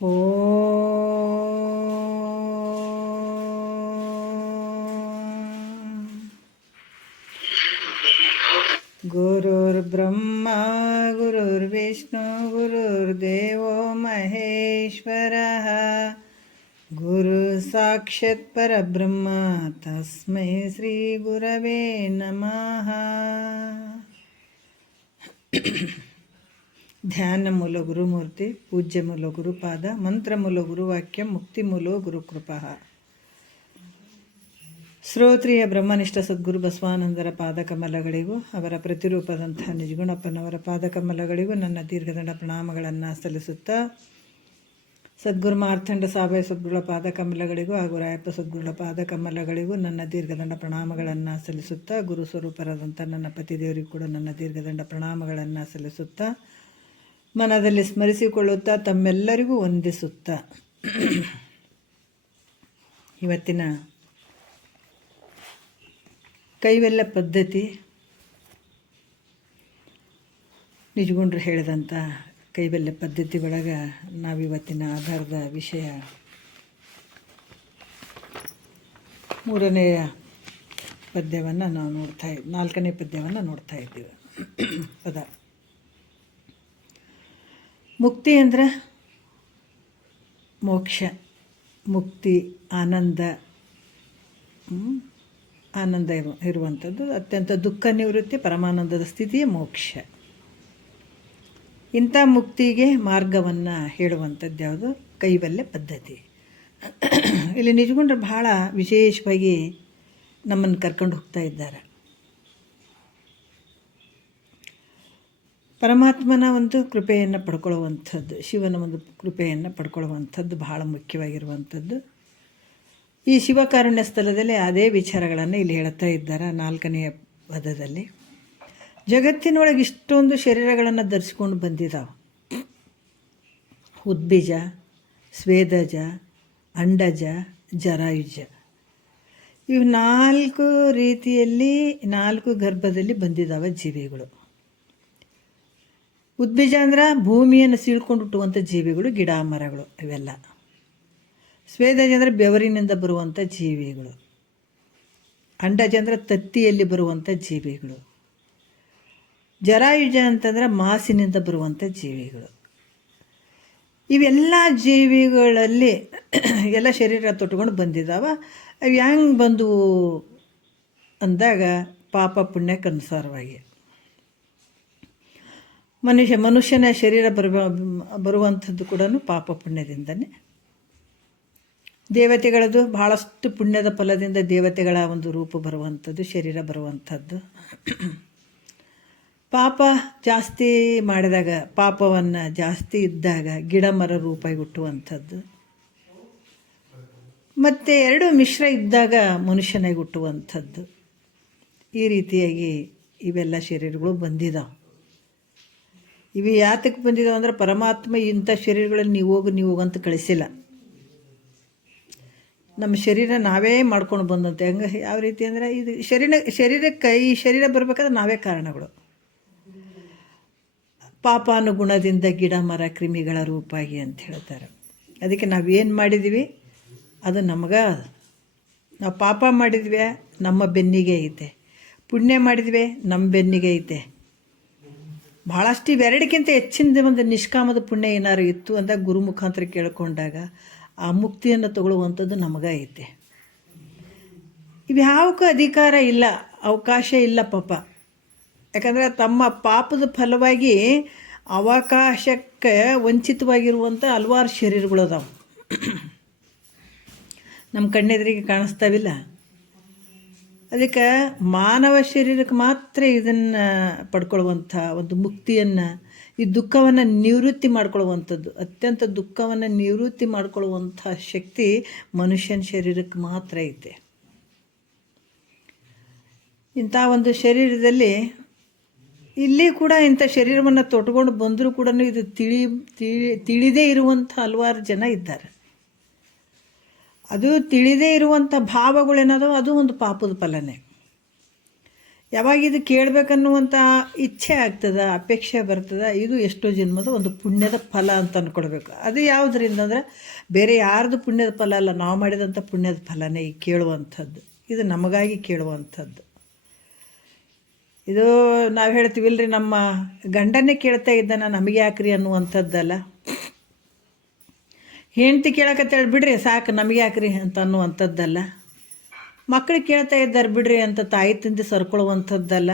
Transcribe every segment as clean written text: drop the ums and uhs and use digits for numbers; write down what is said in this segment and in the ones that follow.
ಓ ಗುರುರ್ಬ್ರಹ್ಮ ಗುರುರ್ವಿಷ್ಣು ಗುರುರ್ದೇವೋ ಮಹೇಶ್ವರಃ ಗುರು ಸಾಕ್ಷಾತ್ ಪರಬ್ರಹ್ಮ ತಸ್ಮೈ ಶ್ರೀ ಗುರವೇ ನಮಃ. ಧ್ಯಾನ ಮೂಲ ಗುರುಮೂರ್ತಿ, ಪೂಜ್ಯ ಮೂಲ ಗುರುಪಾದ, ಮಂತ್ರ ಮೂಲ ಗುರುವಾಕ್ಯ, ಮುಕ್ತಿ ಮೂಲ ಗುರುಕೃಪಃ. ಶ್ರೋತ್ರಿಯ ಬ್ರಹ್ಮನಿಷ್ಠ ಸದ್ಗುರು ಬಸವಾನಂದರ ಪಾದಕಮಲಗಳಿಗೂ ಅವರ ಪ್ರತಿರೂಪದಂಥ ನಿಜಗುಣಪ್ಪನವರ ಪಾದಕಮಲಗಳಿಗೂ ನನ್ನ ದೀರ್ಘದಂಡ ಪ್ರಣಾಮಗಳನ್ನು ಸಲ್ಲಿಸುತ್ತಾ, ಸದ್ಗುರು ಮಾರ್ಥಂಡ ಸಾಬಾಯಿ ಸದ್ಗುರುಗಳ ಪಾದಕಮಲಗಳಿಗೂ ಹಾಗೂ ರಾಯಪ್ಪ ಸದ್ಗುರುಗಳ ಪಾದಕಮಲಗಳಿಗೂ ನನ್ನ ದೀರ್ಘದಂಡ ಪ್ರಣಾಮಗಳನ್ನು ಸಲ್ಲಿಸುತ್ತಾ, ಗುರು ಸ್ವರೂಪರಾದಂಥ ನನ್ನ ಪತಿದೇವರಿಗೂ ಕೂಡ ನನ್ನ ದೀರ್ಘದಂಡ ಪ್ರಣಾಮಗಳನ್ನು ಸಲ್ಲಿಸುತ್ತಾ, ಮನದಲ್ಲಿ ಸ್ಮರಿಸಿಕೊಳ್ಳುತ್ತಾ, ತಮ್ಮೆಲ್ಲರಿಗೂ ವಂದಿಸುತ್ತಾ, ಇವತ್ತಿನ ಕೈವೆಲ್ಲ ಪದ್ಧತಿ, ನಿಜಗುಂಡ್ರು ಹೇಳಿದಂಥ ಕೈವೆಲ್ಲ ಪದ್ಧತಿ ಒಳಗೆ ನಾವಿವತ್ತಿನ ಆಧಾರದ ವಿಷಯ ಮೂರನೆಯ ಪದ್ಯವನ್ನು ನಾವು ನಾಲ್ಕನೇ ಪದ್ಯವನ್ನು ನೋಡ್ತಾ ಇದ್ದೀವಿ. ಪದ ಮುಕ್ತಿ ಅಂದರೆ ಮೋಕ್ಷ, ಮುಕ್ತಿ, ಆನಂದ ಇರುವಂಥದ್ದು, ಅತ್ಯಂತ ದುಃಖ ನಿವೃತ್ತಿ, ಪರಮಾನಂದದ ಸ್ಥಿತಿಯೇ ಮೋಕ್ಷ. ಇಂಥ ಮುಕ್ತಿಗೆ ಮಾರ್ಗವನ್ನು ಹೇಳುವಂಥದ್ದು ಯಾವುದು? ಕೈವಲ್ಯ ಪದ್ಧತಿ. ಇಲ್ಲಿ ನಿಜಗೊಂಡ್ರೆ ಬಹಳ ವಿಶೇಷವಾಗಿ ನಮ್ಮನ್ನು ಕರ್ಕೊಂಡು ಹೋಗ್ತಾ ಇದ್ದಾರೆ. ಪರಮಾತ್ಮನ ಒಂದು ಕೃಪೆಯನ್ನು ಪಡ್ಕೊಳ್ಳುವಂಥದ್ದು, ಶಿವನ ಒಂದು ಕೃಪೆಯನ್ನು ಪಡ್ಕೊಳ್ಳುವಂಥದ್ದು ಬಹಳ ಮುಖ್ಯವಾಗಿರುವಂಥದ್ದು. ಈ ಶಿವಕಾರುಣ್ಯ ಸ್ಥಳದಲ್ಲಿ ಅದೇ ವಿಚಾರಗಳನ್ನು ಇಲ್ಲಿ ಹೇಳ್ತಾ ಇದ್ದಾರೆ. ನಾಲ್ಕನೆಯ ಪದದಲ್ಲಿ ಜಗತ್ತಿನೊಳಗೆ ಇಷ್ಟೊಂದು ಶರೀರಗಳನ್ನು ಧರಿಸ್ಕೊಂಡು ಬಂದಿದ್ದಾವೆ. ಉದ್ಬೀಜ, ಸ್ವೇದಜ, ಅಂಡಜ, ಜರಾಯುಜ. ಇವು ನಾಲ್ಕು ರೀತಿಯಲ್ಲಿ, ನಾಲ್ಕು ಗರ್ಭದಲ್ಲಿ ಬಂದಿದ್ದಾವೆ ಜೀವಿಗಳು. ಉದ್ಬೀಜ ಅಂದ್ರೆ ಭೂಮಿಯನ್ನು ಸೀಳ್ಕೊಂಡು ಹುಟ್ಟುವಂಥ ಜೀವಿಗಳು, ಗಿಡ ಮರಗಳು ಇವೆಲ್ಲ. ಸ್ವೇದಜ ಅಂದರೆ ಬೆವರಿನಿಂದ ಬರುವಂಥ ಜೀವಿಗಳು. ಅಂಡಜ ಅಂದರೆ ತತ್ತಿಯಲ್ಲಿ ಬರುವಂಥ ಜೀವಿಗಳು. ಜರಾಯುಜ ಅಂತಂದ್ರೆ ಮಾಸಿನಿಂದ ಬರುವಂಥ ಜೀವಿಗಳು. ಇವೆಲ್ಲ ಜೀವಿಗಳಲ್ಲಿ ಎಲ್ಲ ಶರೀರ ತೊಟ್ಕೊಂಡು ಬಂದಿದ್ದಾವೆ. ಅವು ಹೆಂಗೆ ಬಂದವು ಅಂದಾಗ ಪಾಪ ಪುಣ್ಯಕ್ಕನುಸಾರವಾಗಿ ಮನುಷ್ಯನ ಶರೀರ ಬರುವಂಥದ್ದು ಕೂಡ ಪಾಪ ಪುಣ್ಯದಿಂದನೇ. ದೇವತೆಗಳದು ಬಹಳಷ್ಟು ಪುಣ್ಯದ ಫಲದಿಂದ ದೇವತೆಗಳ ಒಂದು ರೂಪ ಬರುವಂಥದ್ದು, ಶರೀರ ಬರುವಂಥದ್ದು. ಪಾಪ ಜಾಸ್ತಿ ಮಾಡಿದಾಗ, ಪಾಪವನ್ನು ಜಾಸ್ತಿ ಇದ್ದಾಗ ಗಿಡ ಮರ ರೂಪ ಹುಟ್ಟುವಂಥದ್ದು. ಮತ್ತು ಎರಡು ಮಿಶ್ರ ಇದ್ದಾಗ ಮನುಷ್ಯನಾಗಿ ಹುಟ್ಟುವಂಥದ್ದು. ಈ ರೀತಿಯಾಗಿ ಇವೆಲ್ಲ ಶರೀರಗಳು ಬಂದಿದ್ದಾವೆ. ಇವು ಯಾತಕ್ಕೆ ಬಂದಿದ್ದಾವೆ ಅಂದರೆ ಪರಮಾತ್ಮ ಇಂಥ ಶರೀರಗಳನ್ನು ನೀವು ಹೋಗು ಅಂತ ಕಳಿಸಿಲ್ಲ. ನಮ್ಮ ಶರೀರ ನಾವೇ ಮಾಡ್ಕೊಂಡು ಬಂದಂತೆ. ಹಂಗೆ ಯಾವ ರೀತಿ ಅಂದರೆ ಇದು ಶರೀರಕ್ಕೆ ಈ ಶರೀರ ಬರಬೇಕಾದ್ರೆ ನಾವೇ ಕಾರಣಗಳು. ಪಾಪಾನುಗುಣದಿಂದ ಗಿಡ ಮರ ಕ್ರಿಮಿಗಳ ರೂಪಾಗಿ ಅಂತ ಹೇಳ್ತಾರೆ. ಅದಕ್ಕೆ ನಾವೇನು ಮಾಡಿದ್ವಿ ಅದು ನಮಗೆ, ನಾವು ಪಾಪ ಮಾಡಿದ್ವಿ ನಮ್ಮ ಬೆನ್ನಿಗೆ ಐತೆ, ಪುಣ್ಯ ಮಾಡಿದ್ವಿ ನಮ್ಮ ಬೆನ್ನಿಗೆ ಐತೆ. ಭಾಳಷ್ಟು ಇವೆರಡಕ್ಕಿಂತ ಹೆಚ್ಚಿನ ಒಂದು ನಿಷ್ಕಾಮದ ಪುಣ್ಯ ಏನಾರು ಇತ್ತು ಅಂದಾಗ ಗುರು ಮುಖಾಂತರ ಕೇಳ್ಕೊಂಡಾಗ ಆ ಮುಕ್ತಿಯನ್ನು ತಗೊಳ್ಳುವಂಥದ್ದು ನಮಗೆ ಐತೆ. ಇವ್ಯಾವಕ್ಕೂ ಅಧಿಕಾರ ಇಲ್ಲ, ಅವಕಾಶ ಇಲ್ಲ ಪಾಪ. ಯಾಕಂದರೆ ತಮ್ಮ ಪಾಪದ ಫಲವಾಗಿ ಅವಕಾಶಕ್ಕೆ ವಂಚಿತವಾಗಿರುವಂಥ ಹಲವಾರು ಶರೀರಗಳು ಅದಾವೆ. ನಮ್ಮ ಕಣ್ಣೆದುರಿಗೆ ಕಾಣಿಸ್ತಾವಿಲ್ಲ. ಅದಕ್ಕೆ ಮಾನವ ಶರೀರಕ್ಕೆ ಮಾತ್ರ ಇದನ್ನು ಪಡ್ಕೊಳ್ಳುವಂಥ ಒಂದು ಮುಕ್ತಿಯನ್ನು, ಈ ದುಃಖವನ್ನು ನಿವೃತ್ತಿ ಮಾಡ್ಕೊಳ್ಳುವಂಥದ್ದು, ಅತ್ಯಂತ ದುಃಖವನ್ನು ನಿವೃತ್ತಿ ಮಾಡ್ಕೊಳ್ಳುವಂಥ ಶಕ್ತಿ ಮನುಷ್ಯನ ಶರೀರಕ್ಕೆ ಮಾತ್ರ ಐತೆ. ಇಂಥ ಒಂದು ಶರೀರದಲ್ಲಿ ಇಲ್ಲಿ ಕೂಡ ಇಂಥ ಶರೀರವನ್ನು ತೊಟ್ಕೊಂಡು ಬಂದರೂ ಕೂಡ ಇದು ತಿಳಿದೇ ಇರುವಂಥ ಹಲವಾರು ಜನ ಇದ್ದಾರೆ. ಅದು ತಿಳಿದೇ ಇರುವಂಥ ಭಾವಗಳೇನದೋ ಅದು ಒಂದು ಪಾಪದ ಫಲನೇ. ಯಾವಾಗ ಇದು ಕೇಳಬೇಕನ್ನುವಂಥ ಇಚ್ಛೆ ಆಗ್ತದೆ, ಅಪೇಕ್ಷೆ ಬರ್ತದೆ, ಇದು ಎಷ್ಟೋ ಜನ್ಮದ ಒಂದು ಪುಣ್ಯದ ಫಲ ಅಂತ ಅಂದ್ಕೊಡ್ಬೇಕು. ಅದು ಯಾವುದರಿಂದ ಅಂದರೆ ಬೇರೆ ಯಾರ್ದು ಪುಣ್ಯದ ಫಲ ಅಲ್ಲ, ನಾವು ಮಾಡಿದಂಥ ಪುಣ್ಯದ ಫಲನೇ ಈ ಕೇಳುವಂಥದ್ದು. ಇದು ನಮಗಾಗಿ ಕೇಳುವಂಥದ್ದು. ಇದು ನಾವು ಹೇಳ್ತೀವಿಲ್ರಿ, ನಮ್ಮ ಗಂಡನ್ನೇ ಕೇಳ್ತಾ ಇದ್ದಾನ ನಮಗೆ ಯಾಕ್ರಿ ಅನ್ನುವಂಥದ್ದಲ್ಲ. ಹೆಂಡ್ತಿ ಕೇಳಕತ್ತೇಳಿ ಬಿಡ್ರಿ ಸಾಕು ನಮಗೆ ಯಾಕ್ರಿ ಅಂತ ಅನ್ನುವಂಥದ್ದಲ್ಲ. ಮಕ್ಕಳು ಕೇಳ್ತಾ ಇದ್ದಾರೆ ಬಿಡ್ರಿ ಅಂತ ತಾಯಿ ತಂದೆ ಸರ್ಕೊಳ್ಳುವಂಥದ್ದಲ್ಲ.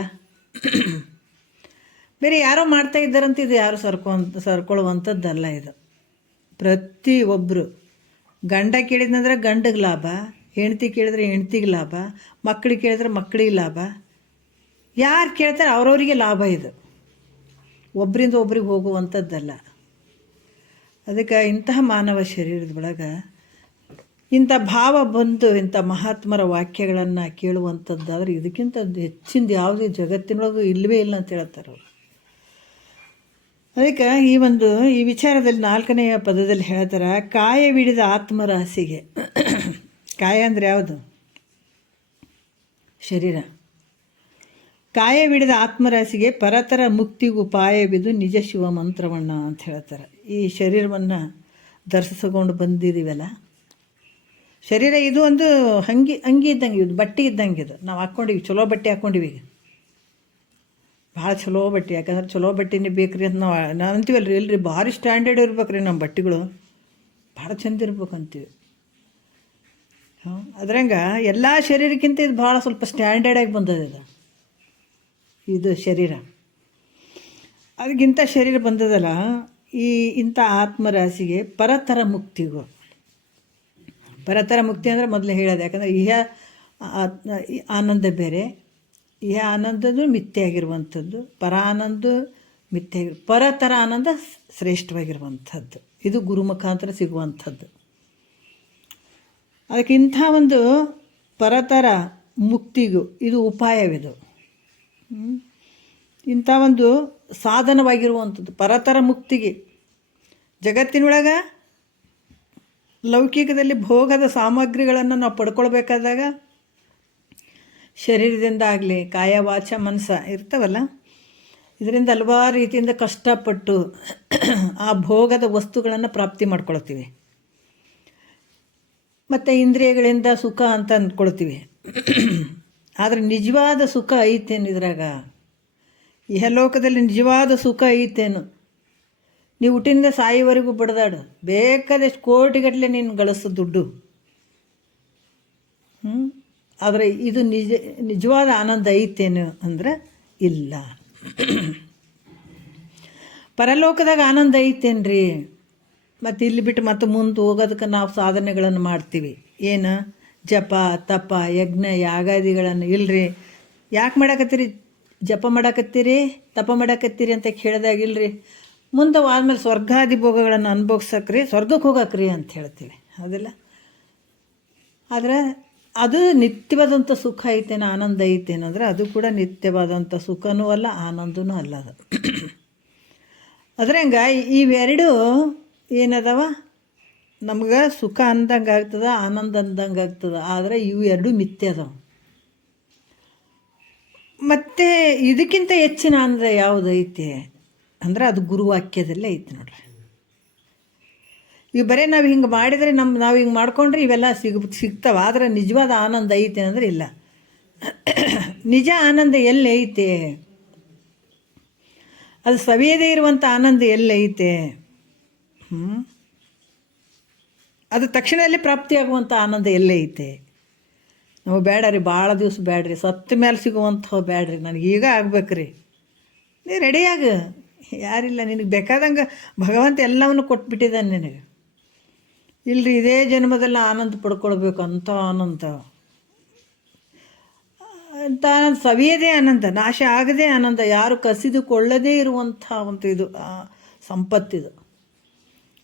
ಬೇರೆ ಯಾರೋ ಮಾಡ್ತಾ ಇದ್ದಾರಂತ ಇದು ಯಾರು ಸರ್ಕೊಳ್ಳುವಂಥದ್ದಲ್ಲ. ಇದು ಪ್ರತಿಯೊಬ್ಬರು ಗಂಡ ಕೇಳಿದ್ನಂದ್ರೆ ಗಂಡಗೆ ಲಾಭ, ಹೆಂಡ್ತಿ ಕೇಳಿದ್ರೆ ಹೆಂಡ್ತಿಗೆ ಲಾಭ, ಮಕ್ಕಳಿಗೆ ಕೇಳಿದ್ರೆ ಮಕ್ಕಳಿಗೆ ಲಾಭ. ಯಾರು ಕೇಳ್ತಾರೆ ಅವ್ರವರಿಗೆ ಲಾಭ. ಇದು ಒಬ್ಬರಿಂದ ಒಬ್ರಿಗೆ ಹೋಗುವಂಥದ್ದಲ್ಲ. ಅದಕ್ಕೆ ಇಂತಹ ಮಾನವ ಶರೀರದ ಒಳಗೆ ಇಂಥ ಭಾವ ಬಂದು ಇಂಥ ಮಹಾತ್ಮರ ವಾಕ್ಯಗಳನ್ನು ಕೇಳುವಂಥದ್ದಾದ್ರೆ ಇದಕ್ಕಿಂತ ಹೆಚ್ಚಿಂದ ಯಾವುದೇ ಜಗತ್ತಿನೊಳಗೂ ಇಲ್ಲವೇ ಇಲ್ಲ ಅಂತ ಹೇಳ್ತಾರೆ ಅವರು. ಅದಕ್ಕೆ ಈ ವಿಚಾರದಲ್ಲಿ 4ನೆಯ ಪದದಲ್ಲಿ ಹೇಳ್ತಾರೆ, ಕಾಯವಿಡಿದ ಆತ್ಮರಾಶಿಗೆ. ಕಾಯ ಅಂದರೆ ಯಾವುದು? ಶರೀರ. ಕಾಯವಿಡಿದ ಆತ್ಮರಾಶಿಗೆ ಪರತರ ಮುಕ್ತಿಗೂ ಉಪಾಯವಿದು ನಿಜ ಶಿವ ಮಂತ್ರವಣ್ಣ ಅಂತ ಹೇಳ್ತಾರೆ. ಈ ಶರೀರವನ್ನು ದರ್ಶಿಸಿಕೊಂಡು ಬಂದಿದ್ದೀವಲ್ಲ, ಶರೀರ ಇದು ಒಂದು ಅಂಗಿ ಇದ್ದಂಗೆ, ಇದು ಬಟ್ಟೆ ಇದ್ದಂಗೆ. ಇದು ನಾವು ಹಾಕ್ಕೊಂಡಿವಿ, ಚಲೋ ಬಟ್ಟೆ ಹಾಕ್ಕೊಂಡಿವಿ, ಭಾಳ ಚಲೋ ಬಟ್ಟೆ. ಯಾಕಂದ್ರೆ ಚಲೋ ಬಟ್ಟೆನೇ ಬೇಕ್ರಿ ಅಂತ ನಾವು ಅಂತೀವಲ್ಲ ರೀ. ಇಲ್ಲರಿ, ಭಾರಿ ಸ್ಟ್ಯಾಂಡರ್ಡ್ ಇರ್ಬೇಕು ರೀ ನಮ್ಮ ಬಟ್ಟೆಗಳು, ಭಾಳ ಚಂದ ಇರ್ಬೇಕು ಅಂತೀವಿ. ಅದ್ರಂಗೆ ಎಲ್ಲ ಶರೀರಕ್ಕಿಂತ ಇದು ಭಾಳ ಸ್ವಲ್ಪ ಸ್ಟ್ಯಾಂಡರ್ಡಾಗಿ ಬಂದದ ಇದು ಶರೀರ. ಅದಕ್ಕಿಂತ ಶರೀರ ಬಂದದಲ್ಲ, ಇಂಥ ಆತ್ಮರಾಶಿಗೆ ಪರತರ ಮುಕ್ತಿಗೂ. ಪರತರ ಮುಕ್ತಿ ಅಂದರೆ ಮೊದಲೇ ಹೇಳೋದು. ಯಾಕಂದರೆ ಇಹ ಆನಂದ ಬೇರೆ, ಇಹ ಆನಂದದ್ದು ಮಿಥ್ಯೆ ಆಗಿರುವಂಥದ್ದು, ಪರ ಆನಂದ ಮಿಥ್ಯೆ ಪರತರ ಆನಂದ ಶ್ರೇಷ್ಠವಾಗಿರುವಂಥದ್ದು. ಇದು ಗುರು ಮುಖಾಂತರ ಸಿಗುವಂಥದ್ದು. ಅದಕ್ಕೆ ಇಂಥ ಒಂದು ಪರತರ ಮುಕ್ತಿಗೂ ಇದು ಉಪಾಯವಿದು. ಇಂಥ ಒಂದು ಸಾಧನವಾಗಿರುವಂಥದ್ದು ಪರತರ ಮುಕ್ತಿಗೆ. ಜಗತ್ತಿನೊಳಗೆ ಲೌಕಿಕದಲ್ಲಿ ಭೋಗದ ಸಾಮಗ್ರಿಗಳನ್ನು ನಾವು ಪಡ್ಕೊಳ್ಬೇಕಾದಾಗ ಶರೀರದಿಂದ ಆಗಲಿ, ಕಾಯ ವಾಚ ಮನಸ ಇರ್ತಾವಲ್ಲ, ಇದರಿಂದ ಹಲವಾರು ರೀತಿಯಿಂದ ಕಷ್ಟಪಟ್ಟು ಆ ಭೋಗದ ವಸ್ತುಗಳನ್ನು ಪ್ರಾಪ್ತಿ ಮಾಡ್ಕೊಳ್ತೀವಿ. ಮತ್ತು ಇಂದ್ರಿಯಗಳಿಂದ ಸುಖ ಅಂತ ಅಂದ್ಕೊಳ್ತೀವಿ. ಆದರೆ ನಿಜವಾದ ಸುಖ ಐತೇನು ಇದ್ರಾಗ? ಇಹಲೋಕದಲ್ಲಿ ನಿಜವಾದ ಸುಖ ಐತೇನು? ನೀವು ಹುಟ್ಟಿನಿಂದ ಸಾಯುವವರೆಗೂ ಬಡ್ದಾಡು, ಬೇಕಾದಷ್ಟು ಕೋಟಿಗಟ್ಟಲೆ ನೀನು ಗಳಿಸೋ ದುಡ್ಡು. ಆದರೆ ಇದು ನಿಜವಾದ ಆನಂದ ಐತೇನು ಅಂದರೆ ಇಲ್ಲ. ಪರಲೋಕದಾಗ ಆನಂದ ಐತೇನ್ರಿ? ಮತ್ತು ಇಲ್ಲಿ ಬಿಟ್ಟು ಮತ್ತೆ ಮುಂದೆ ಹೋಗೋದಕ್ಕೆ ನಾವು ಸಾಧನೆಗಳನ್ನು ಮಾಡ್ತೀವಿ. ಏನು? ಜಪ, ತಪ, ಯಜ್ಞ, ಯಾಗಾದಿಗಳನ್ನು. ಇಲ್ಲರಿ, ಯಾಕೆ ಮಾಡಾಕತ್ತೀರಿ? ಜಪ ಮಾಡಾಕತ್ತೀರಿ, ತಪ ಮಾಡಾಕತ್ತೀರಿ ಅಂತ ಕೇಳಿದಾಗ ಇಲ್ಲರಿ, ಮುಂದೆ ಆದಮೇಲೆ ಸ್ವರ್ಗಾದಿ ಭೋಗಗಳನ್ನು ಅನುಭವಿಸಕ್ರಿ, ಸ್ವರ್ಗಕ್ಕೆ ಹೋಗಕ್ರಿ ಅಂತ ಹೇಳ್ತೀವಿ. ಹೌದಿಲ್ಲ? ಆದರೆ ಅದು ನಿತ್ಯವಾದಂಥ ಸುಖ ಐತೇನೋ, ಆನಂದ ಐತೇನೋ ಅಂದರೆ ಅದು ಕೂಡ ನಿತ್ಯವಾದಂಥ ಸುಖನೂ ಅಲ್ಲ, ಆನಂದನೂ ಅಲ್ಲ ಅದು. ಅದ್ರಂಗೆ ಇವೆರಡು ಏನದವ, ನಮ್ಗೆ ಸುಖ ಅಂದಂಗೆ ಆಗ್ತದೆ, ಆನಂದ ಅಂದಂಗೆ ಆಗ್ತದೆ. ಆದರೆ ಇವು ಎರಡು ಮಿಥ್ಯೆ ಅದಾವ. ಮತ್ತು ಇದಕ್ಕಿಂತ ಹೆಚ್ಚಿನ ಆನಂದ ಯಾವುದು ಐತೆ ಅಂದ್ರೆ ಅದು ಗುರುವಾಕ್ಯದಲ್ಲೇ ಐತೆ ನೋಡ್ರಿ. ಈಗ ಬರೀ ನಾವು ಹಿಂಗೆ ಮಾಡಿದರೆ ನಾವು ಹಿಂಗೆ ಮಾಡ್ಕೊಂಡ್ರೆ ಇವೆಲ್ಲ ಸಿಗ್ತಾವೆ. ಆದರೆ ನಿಜವಾದ ಆನಂದ ಐತೆ ಅಂದರೆ ಇಲ್ಲ. ನಿಜ ಆನಂದ ಎಲ್ಲಿ ಐತೆ? ಅದು ಸವಿಯದೇ ಇರುವಂಥ ಆನಂದ ಎಲ್ಲೈತೆ? ಅದು ತಕ್ಷಣದಲ್ಲಿ ಪ್ರಾಪ್ತಿಯಾಗುವಂಥ ಆನಂದ ಎಲ್ಲೈತೆ? ನಾವು ಬೇಡ ಭಾಳ ದಿವಸ ಬೇಡ್ರಿ, ಸತ್ತ ಮೇಲೆ ಸಿಗುವಂಥವು ಬೇಡ್ರಿ, ನನಗೆ ಈಗ ಆಗ್ಬೇಕ್ರಿ. ನೀ ರೆಡಿಯಾಗ, ಯಾರಿಲ್ಲ, ನಿನಗೆ ಬೇಕಾದಂಗೆ ಭಗವಂತ ಎಲ್ಲವನ್ನು ಕೊಟ್ಬಿಟ್ಟಿದ್ದಾನೆ ನಿನಗೆ. ಇಲ್ಲರಿ, ಇದೇ ಜನ್ಮದಲ್ಲಿ ಆನಂದ ಪಡ್ಕೊಳ್ಬೇಕು ಅಂತ ಆನಂದ ಸವಿಯದೇ ಆನಂದ, ನಾಶ ಆಗದೇ ಆನಂದ, ಯಾರು ಕಸಿದುಕೊಳ್ಳದೇ ಇರುವಂಥ ಒಂದು ಇದು ಸಂಪತ್ತಿದು.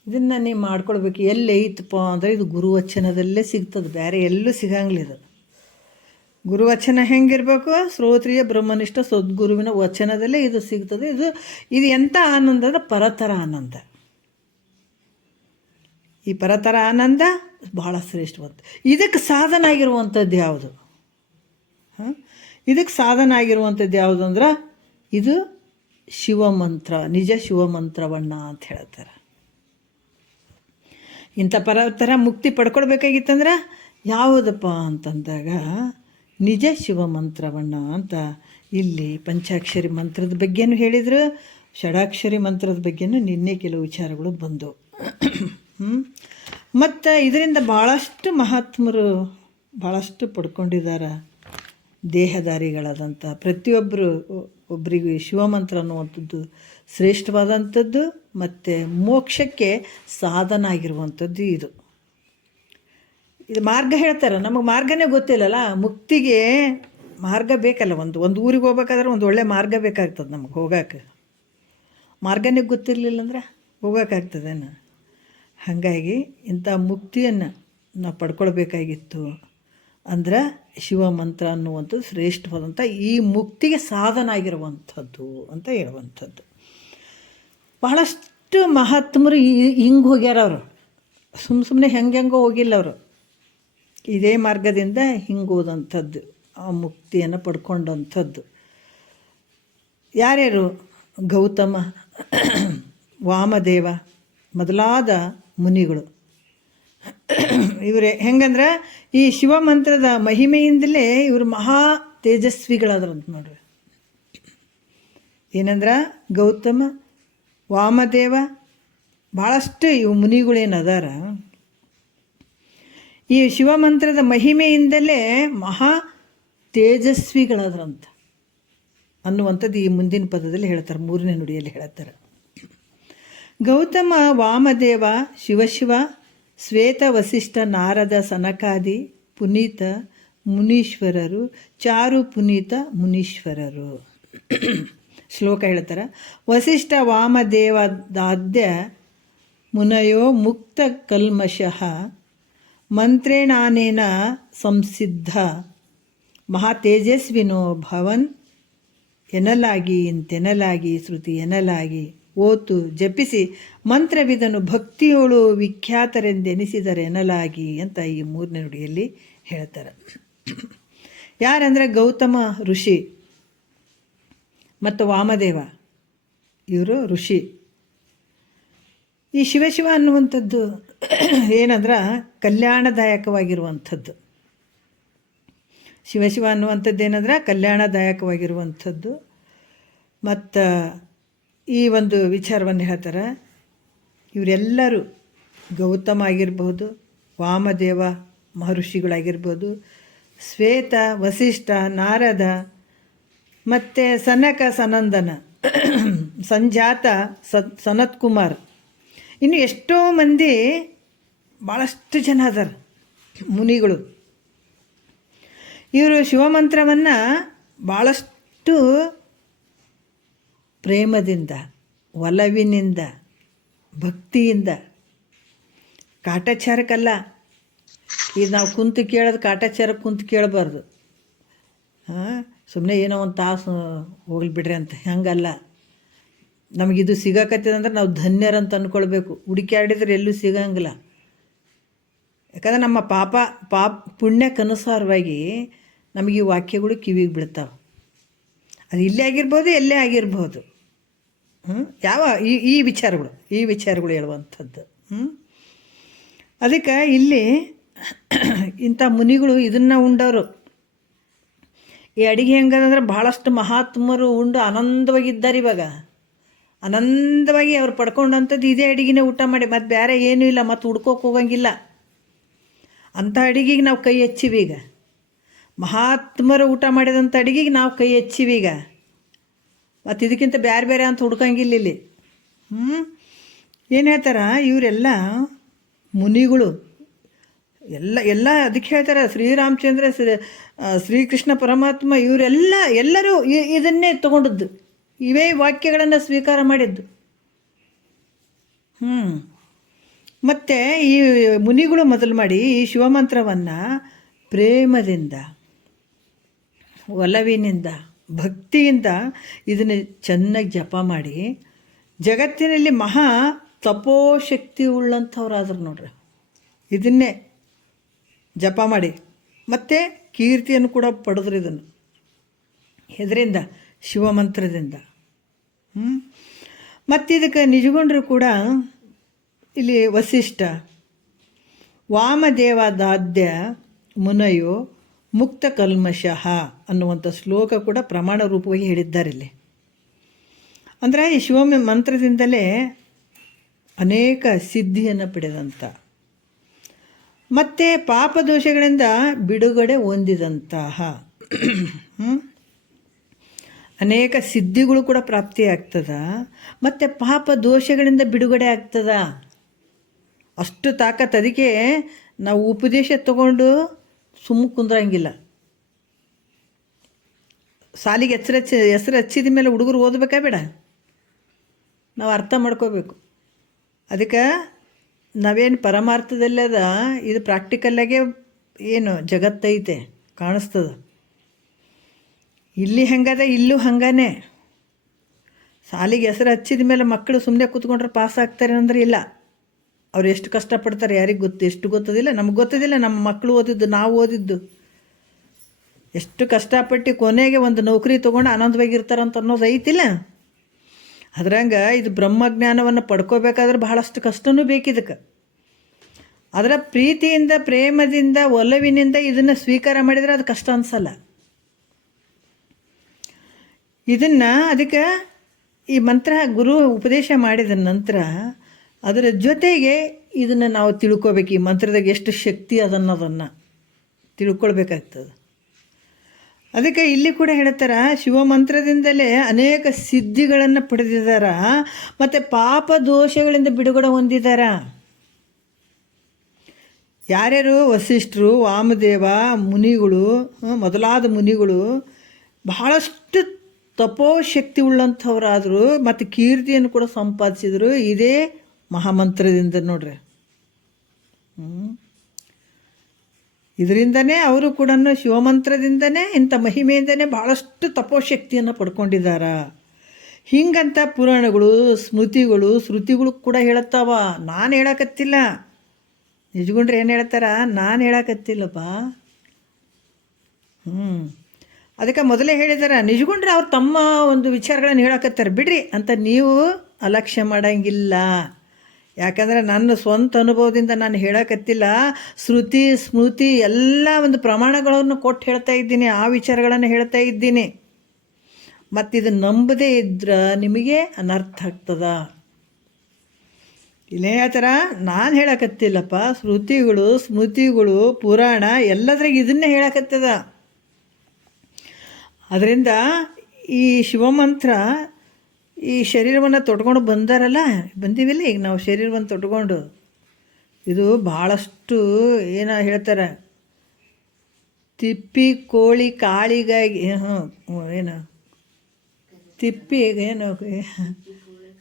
ಇದನ್ನು ನೀವು ಮಾಡ್ಕೊಳ್ಬೇಕು. ಎಲ್ಲಿ ಐತಪ್ಪ ಅಂದರೆ ಇದು ಗುರುವಚನದಲ್ಲೇ ಸಿಗ್ತದೆ, ಬೇರೆ ಎಲ್ಲೂ ಸಿಗಂಗಿಲ್ಲ. ಇದು ಗುರುವಚನ ಹೆಂಗಿರಬೇಕು? ಶ್ರೋತ್ರಿಯ ಬ್ರಹ್ಮನಿಷ್ಠ ಸದ್ಗುರುವಿನ ವಚನದಲ್ಲೇ ಇದು ಸಿಗ್ತದೆ. ಇದು ಎಂಥ ಆನಂದ ಅಂದರೆ ಪರತರ ಆನಂದ. ಈ ಪರತರ ಆನಂದ ಭಾಳ ಶ್ರೇಷ್ಠವಂತ. ಇದಕ್ಕೆ ಸಾಧನ ಆಗಿರುವಂಥದ್ದು ಯಾವುದು? ಇದಕ್ಕೆ ಸಾಧನ ಆಗಿರುವಂಥದ್ದು ಯಾವುದು ಅಂದ್ರೆ ಇದು ಶಿವಮಂತ್ರ, ನಿಜ ಶಿವಮಂತ್ರವನ್ನ ಅಂತ ಹೇಳ್ತಾರೆ. ಇಂಥ ಥರ ಮುಕ್ತಿ ಪಡ್ಕೊಳ್ಬೇಕಾಗಿತ್ತಂದ್ರೆ ಯಾವುದಪ್ಪ ಅಂತಂದಾಗ ನಿಜ ಶಿವಮಂತ್ರವನ್ನ ಅಂತ ಇಲ್ಲಿ ಪಂಚಾಕ್ಷರಿ ಮಂತ್ರದ ಬಗ್ಗೆನೂ ಹೇಳಿದರು, ಷಡಾಕ್ಷರಿ ಮಂತ್ರದ ಬಗ್ಗೆನೂ ನಿನ್ನೆ ಕೆಲವು ವಿಚಾರಗಳು ಬಂದವು. ಮತ್ತು ಇದರಿಂದ ಭಾಳಷ್ಟು ಮಹಾತ್ಮರು ಭಾಳಷ್ಟು ಪಡ್ಕೊಂಡಿದ್ದಾರೆ. ದೇಹದಾರಿಗಳಾದಂಥ ಒಬ್ಬರಿಗೂ ಶಿವಮಂತ್ರ ಅನ್ನುವಂಥದ್ದು ಶ್ರೇಷ್ಠವಾದಂಥದ್ದು ಮತ್ತು ಮೋಕ್ಷಕ್ಕೆ ಸಾಧನ ಆಗಿರುವಂಥದ್ದು. ಇದು ಮಾರ್ಗ ಹೇಳ್ತಾರೆ. ನಮಗೆ ಮಾರ್ಗನೇ ಗೊತ್ತಿಲ್ಲಲ್ಲ, ಮುಕ್ತಿಗೆ ಮಾರ್ಗ ಬೇಕಲ್ಲ. ಒಂದು ಊರಿಗೆ ಹೋಗ್ಬೇಕಾದ್ರೆ ಒಂದು ಒಳ್ಳೆ ಮಾರ್ಗ ಬೇಕಾಗ್ತದೆ ನಮಗೆ ಹೋಗೋಕೆ. ಮಾರ್ಗನೇ ಗೊತ್ತಿರಲಿಲ್ಲ ಅಂದ್ರೆ ಹೋಗೋಕ್ಕಾಗ್ತದೇನು? ಹಾಗಾಗಿ ಇಂಥ ಮುಕ್ತಿಯನ್ನು ನಾವು ಪಡ್ಕೊಳ್ಬೇಕಾಗಿತ್ತು ಅಂದ್ರೆ ಶಿವಮಂತ್ರ ಅನ್ನುವಂಥದ್ದು ಶ್ರೇಷ್ಠವಾದಂಥ ಈ ಮುಕ್ತಿಗೆ ಸಾಧನ ಆಗಿರುವಂಥದ್ದು ಅಂತ ಹೇಳುವಂಥದ್ದು. ಬಹಳಷ್ಟು ಮಹಾತ್ಮರು ಹಿಂಗೆ ಹೋಗ್ಯಾರ. ಅವರು ಸುಮ್ಮನೆ ಹೆಂಗೆಂಗೋ ಹೋಗಿಲ್ಲ. ಅವರು ಇದೇ ಮಾರ್ಗದಿಂದ ಹಿಂಗೆ ಹೋದಂಥದ್ದು, ಆ ಮುಕ್ತಿಯನ್ನು ಪಡ್ಕೊಂಡಂಥದ್ದು. ಯಾರ್ಯಾರು? ಗೌತಮ, ವಾಮದೇವ ಮೊದಲಾದ ಮುನಿಗಳು. ಇವರೇ ಹೆಂಗಂದ್ರೆ ಈ ಶಿವಮಂತ್ರದ ಮಹಿಮೆಯಿಂದಲೇ ಇವರು ಮಹಾ ತೇಜಸ್ವಿಗಳಾದ್ರಂತ ನೋಡ್ರಿ. ಏನಂದ್ರೆ ಗೌತಮ, ವಾಮದೇವ, ಭಾಳಷ್ಟು ಇವು ಮುನಿಗಳೇನದಾರ ಈ ಶಿವಮಂತ್ರದ ಮಹಿಮೆಯಿಂದಲೇ ಮಹಾ ತೇಜಸ್ವಿಗಳಾದ್ರಂತ ಅನ್ನುವಂಥದ್ದು ಈ ಮುಂದಿನ ಪದದಲ್ಲಿ ಹೇಳ್ತಾರೆ, 3ನೇ ನುಡಿಯಲ್ಲಿ ಹೇಳ್ತಾರೆ. ಗೌತಮ, ವಾಮದೇವ, ಶಿವಶಿವ, ಶ್ವೇತ, ವಸಿಷ್ಠ, ನಾರದ, ಸನಕಾದಿ ಪುನೀತ ಮುನೀಶ್ವರರು, ಚಾರು ಪುನೀತ ಮುನೀಶ್ವರರು. ಶ್ಲೋಕ ಹೇಳ್ತಾರೆ. ವಸಿಷ್ಠ ವಾಮದೇವದಾದ್ಯ ಮುನಯೋ ಮುಕ್ತ ಕಲ್ಮಷಃ ಮಂತ್ರೇಣಾನೇನ ಸಂಸಿದ್ಧ ಮಹಾತೇಜಸ್ವಿನೋ ಭವನ್ ಎನ್ನಲಾಗಿ ಇಂತೆನ್ನಲಾಗಿ ಶ್ರುತಿ ಎನ್ನಲಾಗಿ ಓತು ಜಪಿಸಿ ಮಂತ್ರವಿದನು ಭಕ್ತಿಯೋಳು ವಿಖ್ಯಾತರೆಂದೆನಿಸಿದರೆನ್ನಲಾಗಿ ಅಂತ ಈ 3ನೇ ನುಡಿಯಲ್ಲಿ ಹೇಳ್ತಾರೆ. ಯಾರಂದರೆ ಗೌತಮ ಋಷಿ ಮತ್ತು ವಾಮದೇವ, ಇವರು ಋಷಿ. ಈ ಶಿವಶಿವ ಅನ್ನುವಂಥದ್ದು ಏನಂದ್ರೆ ಕಲ್ಯಾಣದಾಯಕವಾಗಿರುವಂಥದ್ದು. ಶಿವಶಿವ ಅನ್ನುವಂಥದ್ದು ಏನಂದ್ರೆ ಕಲ್ಯಾಣದಾಯಕವಾಗಿರುವಂಥದ್ದು. ಮತ್ತು ಈ ಒಂದು ವಿಚಾರವನ್ನು ಹೇಳ್ತಾರೆ. ಇವರೆಲ್ಲರೂ ಗೌತಮ ಆಗಿರ್ಬೋದು, ವಾಮದೇವ ಮಹರ್ಷಿಗಳಾಗಿರ್ಬೋದು, ಶ್ವೇತ, ವಸಿಷ್ಠ, ನಾರದ ಮತ್ತು ಸನಕ, ಸನಂದನ, ಸಂಜಾತ, ಸನತ್ ಕುಮಾರ್, ಇನ್ನು ಎಷ್ಟೋ ಮಂದಿ ಭಾಳಷ್ಟು ಜನ ಅದಾರ ಮುನಿಗಳು. ಇವರು ಶಿವಮಂತ್ರವನ್ನು ಭಾಳಷ್ಟು ಪ್ರೇಮದಿಂದ, ಒಲವಿನಿಂದ, ಭಕ್ತಿಯಿಂದ, ಕಾಟಾಚಾರಕ್ಕಲ್ಲ. ಇದು ನಾವು ಕುಂತು ಕೇಳೋದು ಕಾಟಾಚಾರಕ್ಕೆ ಕುಂತು ಕೇಳಬಾರ್ದು. ಸುಮ್ಮನೆ ಏನೋ ಒಂದು ತಾಸು ಹೋಗ್ಲಿ ಬಿಡ್ರಿ ಅಂತ ಹಂಗಲ್ಲ. ನಮಗಿದು ಸಿಗಕತ್ತದಂದ್ರೆ ನಾವು ಧನ್ಯರಂತ ಅಂದ್ಕೊಳ್ಬೇಕು. ಹುಡುಕ್ಯಾಡಿದ್ರೆ ಎಲ್ಲೂ ಸಿಗಂಗಿಲ್ಲ. ಯಾಕಂದ್ರೆ ನಮ್ಮ ಪುಣ್ಯಕ್ಕನುಸಾರವಾಗಿ ನಮಗೆ ಈ ವಾಕ್ಯಗಳು ಕಿವಿಗೆ ಬೀಳ್ತಾವೆ. ಅದು ಇಲ್ಲೇ ಆಗಿರ್ಬೋದು, ಎಲ್ಲೇ ಆಗಿರ್ಬೋದು. ಯಾವ ಈ ವಿಚಾರಗಳು ಹೇಳುವಂಥದ್ದು. ಅದಕ್ಕೆ ಇಲ್ಲಿ ಇಂಥ ಮುನಿಗಳು ಇದನ್ನು ಉಂಡವರು. ಈ ಅಡುಗೆ ಹೆಂಗದಂದ್ರೆ ಭಾಳಷ್ಟು ಮಹಾತ್ಮರು ಉಂಡು ಆನಂದವಾಗಿದ್ದಾರೆ. ಇವಾಗ ಆನಂದವಾಗಿ ಅವ್ರು ಪಡ್ಕೊಂಡಂಥದ್ದು ಇದೇ ಅಡುಗೆನೇ ಊಟ ಮಾಡಿ, ಮತ್ತು ಬೇರೆ ಏನೂ ಇಲ್ಲ, ಮತ್ತು ಹುಡ್ಕೋಕೆ ಹೋಗಂಗಿಲ್ಲ. ಅಂಥ ಅಡುಗೆಗೆ ನಾವು ಕೈ ಹಚ್ಚಿವೀಗ. ಮಹಾತ್ಮರು ಊಟ ಮಾಡಿದಂಥ ಅಡುಗೆಗೆ ನಾವು ಕೈ ಹಚ್ಚಿವೀಗ. ಮತ್ತು ಇದಕ್ಕಿಂತ ಬೇರೆ ಅಂತ ಹುಡ್ಕಂಗಿಲ್ಲ ಇಲ್ಲಿ. ಏನು ಹೇಳ್ತಾರೆ ಇವರೆಲ್ಲ ಮುನಿಗಳು ಎಲ್ಲ ಅದಕ್ಕೆ ಹೇಳ್ತಾರೆ. ಶ್ರೀರಾಮಚಂದ್ರ, ಶ್ರೀಕೃಷ್ಣ ಪರಮಾತ್ಮ ಎಲ್ಲರೂ ಇದನ್ನೇ ತಗೊಂಡದ್ದು, ಇವೇ ವಾಕ್ಯಗಳನ್ನು ಸ್ವೀಕಾರ ಮಾಡಿದ್ದು. ಮತ್ತು ಈ ಮುನಿಗಳು ಮೊದಲು ಮಾಡಿ ಈ ಶಿವಮಂತ್ರವನ್ನು ಪ್ರೇಮದಿಂದ, ಒಲವಿನಿಂದ, ಭಕ್ತಿಯಿಂದ ಇದನ್ನು ಚೆನ್ನಾಗಿ ಜಪ ಮಾಡಿ ಜಗತ್ತಿನಲ್ಲಿ ಮಹಾ ತಪೋಶಕ್ತಿ ಉಳ್ಳಂಥವ್ರಾದ್ರು ನೋಡ್ರಿ. ಇದನ್ನೇ ಜಪ ಮಾಡಿ ಮತ್ತು ಕೀರ್ತಿಯನ್ನು ಕೂಡ ಪಡೆದ್ರು. ಇದನ್ನು ಇದರಿಂದ ಶಿವಮಂತ್ರದಿಂದ. ಮತ್ತು ಇದಕ್ಕೆ ನಿಜಗೊಂಡ್ರು ಕೂಡ ಇಲ್ಲಿ ವಸಿಷ್ಠ ವಾಮದೇವದಾದ್ಯ ಮುನಯೋ ಮುಕ್ತ ಕಲ್ಮಶಃ ಅನ್ನುವಂಥ ಶ್ಲೋಕ ಕೂಡ ಪ್ರಮಾಣ ರೂಪವಾಗಿ ಹೇಳಿದ್ದಾರೆ ಇಲ್ಲಿ. ಅಂದರೆ ಈ ಶಿವ ಮಂತ್ರದಿಂದಲೇ ಅನೇಕ ಸಿದ್ಧಿಯನ್ನು ಪಡೆದಂಥ ಮತ್ತು ಪಾಪದೋಷಗಳಿಂದ ಬಿಡುಗಡೆ ಹೊಂದಿದಂತಹ ಅನೇಕ ಸಿದ್ಧಿಗಳು ಕೂಡ ಪ್ರಾಪ್ತಿಯಾಗ್ತದ, ಮತ್ತು ಪಾಪ ದೋಷಗಳಿಂದ ಬಿಡುಗಡೆ ಆಗ್ತದ. ಅಷ್ಟು ತಾಕತ್ತು. ಅದಕ್ಕೆ ನಾವು ಉಪದೇಶ ತಗೊಂಡು ಸುಮ್ಮ ಕುಂದ್ರಂಗಿಲ್ಲ. ಸಾಲಿಗೆ ಹೆಸರು ಹಚ್ಚಿದ ಮೇಲೆ ಹುಡುಗರು ಓದಬೇಕಾ ಬೇಡ? ನಾವು ಅರ್ಥ ಮಾಡ್ಕೋಬೇಕು. ಅದಕ್ಕೆ ನಾವೇನು ಪರಮಾರ್ಥದಲ್ಲದ ಇದು ಪ್ರಾಕ್ಟಿಕಲ್ಲಾಗೆ ಏನು ಜಗತ್ತೈತೆ ಕಾಣಿಸ್ತದೆ. ಇಲ್ಲಿ ಹೆಂಗದ ಇಲ್ಲೂ ಹಂಗಾನೆ. ಸಾಲಿಗೆ ಹೆಸರು ಹಚ್ಚಿದ ಮೇಲೆ ಮಕ್ಕಳು ಸುಮ್ಮನೆ ಕೂತ್ಕೊಂಡ್ರೆ ಪಾಸ್ ಆಗ್ತಾರೆ ಅಂದ್ರೆ ಇಲ್ಲ. ಅವ್ರು ಎಷ್ಟು ಕಷ್ಟಪಡ್ತಾರೆ ಯಾರಿಗೆ ಗೊತ್ತು, ಎಷ್ಟು ಗೊತ್ತದಿಲ್ಲ, ನಮ್ಗೆ ಗೊತ್ತದಿಲ್ಲ. ನಮ್ಮ ಮಕ್ಕಳು ಓದಿದ್ದು, ನಾವು ಓದಿದ್ದು ಎಷ್ಟು ಕಷ್ಟಪಟ್ಟು ಕೊನೆಗೆ ಒಂದು ನೌಕರಿ ತೊಗೊಂಡು ಆನಂದವಾಗಿರ್ತಾರಂತ ಅನ್ನೋದು ಐತಿಲ್ಲ. ಅದ್ರಂಗೆ ಇದು ಬ್ರಹ್ಮಜ್ಞಾನವನ್ನು ಪಡ್ಕೋಬೇಕಾದ್ರೆ ಬಹಳಷ್ಟು ಕಷ್ಟವೂ ಬೇಕಿದಕ್ಕೆ. ಅದರ ಪ್ರೀತಿಯಿಂದ, ಪ್ರೇಮದಿಂದ, ಒಲವಿನಿಂದ ಇದನ್ನು ಸ್ವೀಕಾರ ಮಾಡಿದರೆ ಅದು ಕಷ್ಟ ಅನಿಸಲ್ಲ. ಇದನ್ನು ಅದಕ್ಕೆ ಈ ಮಂತ್ರ ಗುರು ಉಪದೇಶ ಮಾಡಿದ ನಂತರ ಅದರ ಜೊತೆಗೆ ಇದನ್ನು ನಾವು ತಿಳ್ಕೊಬೇಕು. ಈ ಮಂತ್ರದಾಗ ಎಷ್ಟು ಶಕ್ತಿ ಅದನ್ನೋದನ್ನು ತಿಳ್ಕೊಳ್ಬೇಕಾಗ್ತದೆ. ಅದಕ್ಕೆ ಇಲ್ಲಿ ಕೂಡ ಹೇಳ್ತಾರೆ, ಶಿವಮಂತ್ರದಿಂದಲೇ ಅನೇಕ ಸಿದ್ಧಿಗಳನ್ನು ಪಡೆದಿದ್ದಾರ, ಮತ್ತು ಪಾಪ ದೋಷಗಳಿಂದ ಬಿಡುಗಡೆ ಹೊಂದಿದಾರ. ಯಾರ್ಯಾರು? ವಸಿಷ್ಠರು, ವಾಮದೇವ ಮುನಿಗಳು ಮೊದಲಾದ ಮುನಿಗಳು ಬಹಳಷ್ಟು ತಪೋಶಕ್ತಿ ಉಳ್ಳಂಥವರಾದರು, ಮತ್ತು ಕೀರ್ತಿಯನ್ನು ಕೂಡ ಸಂಪಾದಿಸಿದರು ಇದೇ ಮಹಾಮಂತ್ರದಿಂದ. ನೋಡ್ರಿ, ಇದರಿಂದನೇ ಅವರು ಕೂಡ ಶಿವಮಂತ್ರದಿಂದನೇ ಇಂಥ ಮಹಿಮೆಯಿಂದನೇ ಭಾಳಷ್ಟು ತಪೋಶಕ್ತಿಯನ್ನು ಪಡ್ಕೊಂಡಿದ್ದಾರ. ಹಿಂಗಂತ ಪುರಾಣಗಳು, ಸ್ಮೃತಿಗಳು, ಶ್ರುತಿಗಳು ಕೂಡ ಹೇಳತ್ತಾವ. ನಾನು ಹೇಳಕತ್ತಿಲ್ಲ. ನಿಜಗೊಂಡ್ರೆ ಏನು ಹೇಳ್ತಾರ? ನಾನು ಹೇಳಕತ್ತಿಲ್ಲಪ್ಪ. ಅದಕ್ಕೆ ಮೊದಲೇ ಹೇಳಿದಾರ, ನಿಜಗೊಂಡ್ರೆ ಅವ್ರು ತಮ್ಮ ಒಂದು ವಿಚಾರಗಳನ್ನು ಹೇಳಕತ್ತಾರೆ ಬಿಡ್ರಿ ಅಂತ ನೀವು ಅಲಕ್ಷ್ಯ ಮಾಡೋಂಗಿಲ್ಲ. ಯಾಕಂದರೆ ನನ್ನ ಸ್ವಂತ ಅನುಭವದಿಂದ ನಾನು ಹೇಳಕತ್ತಿಲ್ಲ. ಶ್ರುತಿ ಸ್ಮೃತಿ ಎಲ್ಲ ಒಂದು ಪ್ರಮಾಣಗಳನ್ನು ಕೊಟ್ಟು ಹೇಳ್ತಾ ಇದ್ದೀನಿ, ಆ ವಿಚಾರಗಳನ್ನು ಹೇಳ್ತಾ ಇದ್ದೀನಿ. ಮತ್ತು ಇದು ನಂಬದೇ ಇದ್ರೆ ನಿಮಗೆ ಅನರ್ಥ ಆಗ್ತದ. ಇಲ್ಲೇ ಹೇಳ್ತಾರ, ನಾನು ಹೇಳಕತ್ತಿಲ್ಲಪ್ಪ. ಶ್ರುತಿಗಳು, ಸ್ಮೃತಿಗಳು, ಪುರಾಣ ಎಲ್ಲದ್ರಾಗ ಇದನ್ನೇ ಹೇಳಕತ್ತದ. ಅದರಿಂದ ಈ ಶಿವಮಂತ್ರ ಈ ಶರೀರವನ್ನು ತೊಟ್ಕೊಂಡು ಬಂದೀವಿಲ್ಲ ಈಗ ನಾವು ಶರೀರವನ್ನು ತೊಟ್ಕೊಂಡು, ಇದು ಭಾಳಷ್ಟು ಏನೋ ಹೇಳ್ತಾರೆ, ತಿಪ್ಪಿ ಕೋಳಿ ಕಾಳಿಗಾಗಿ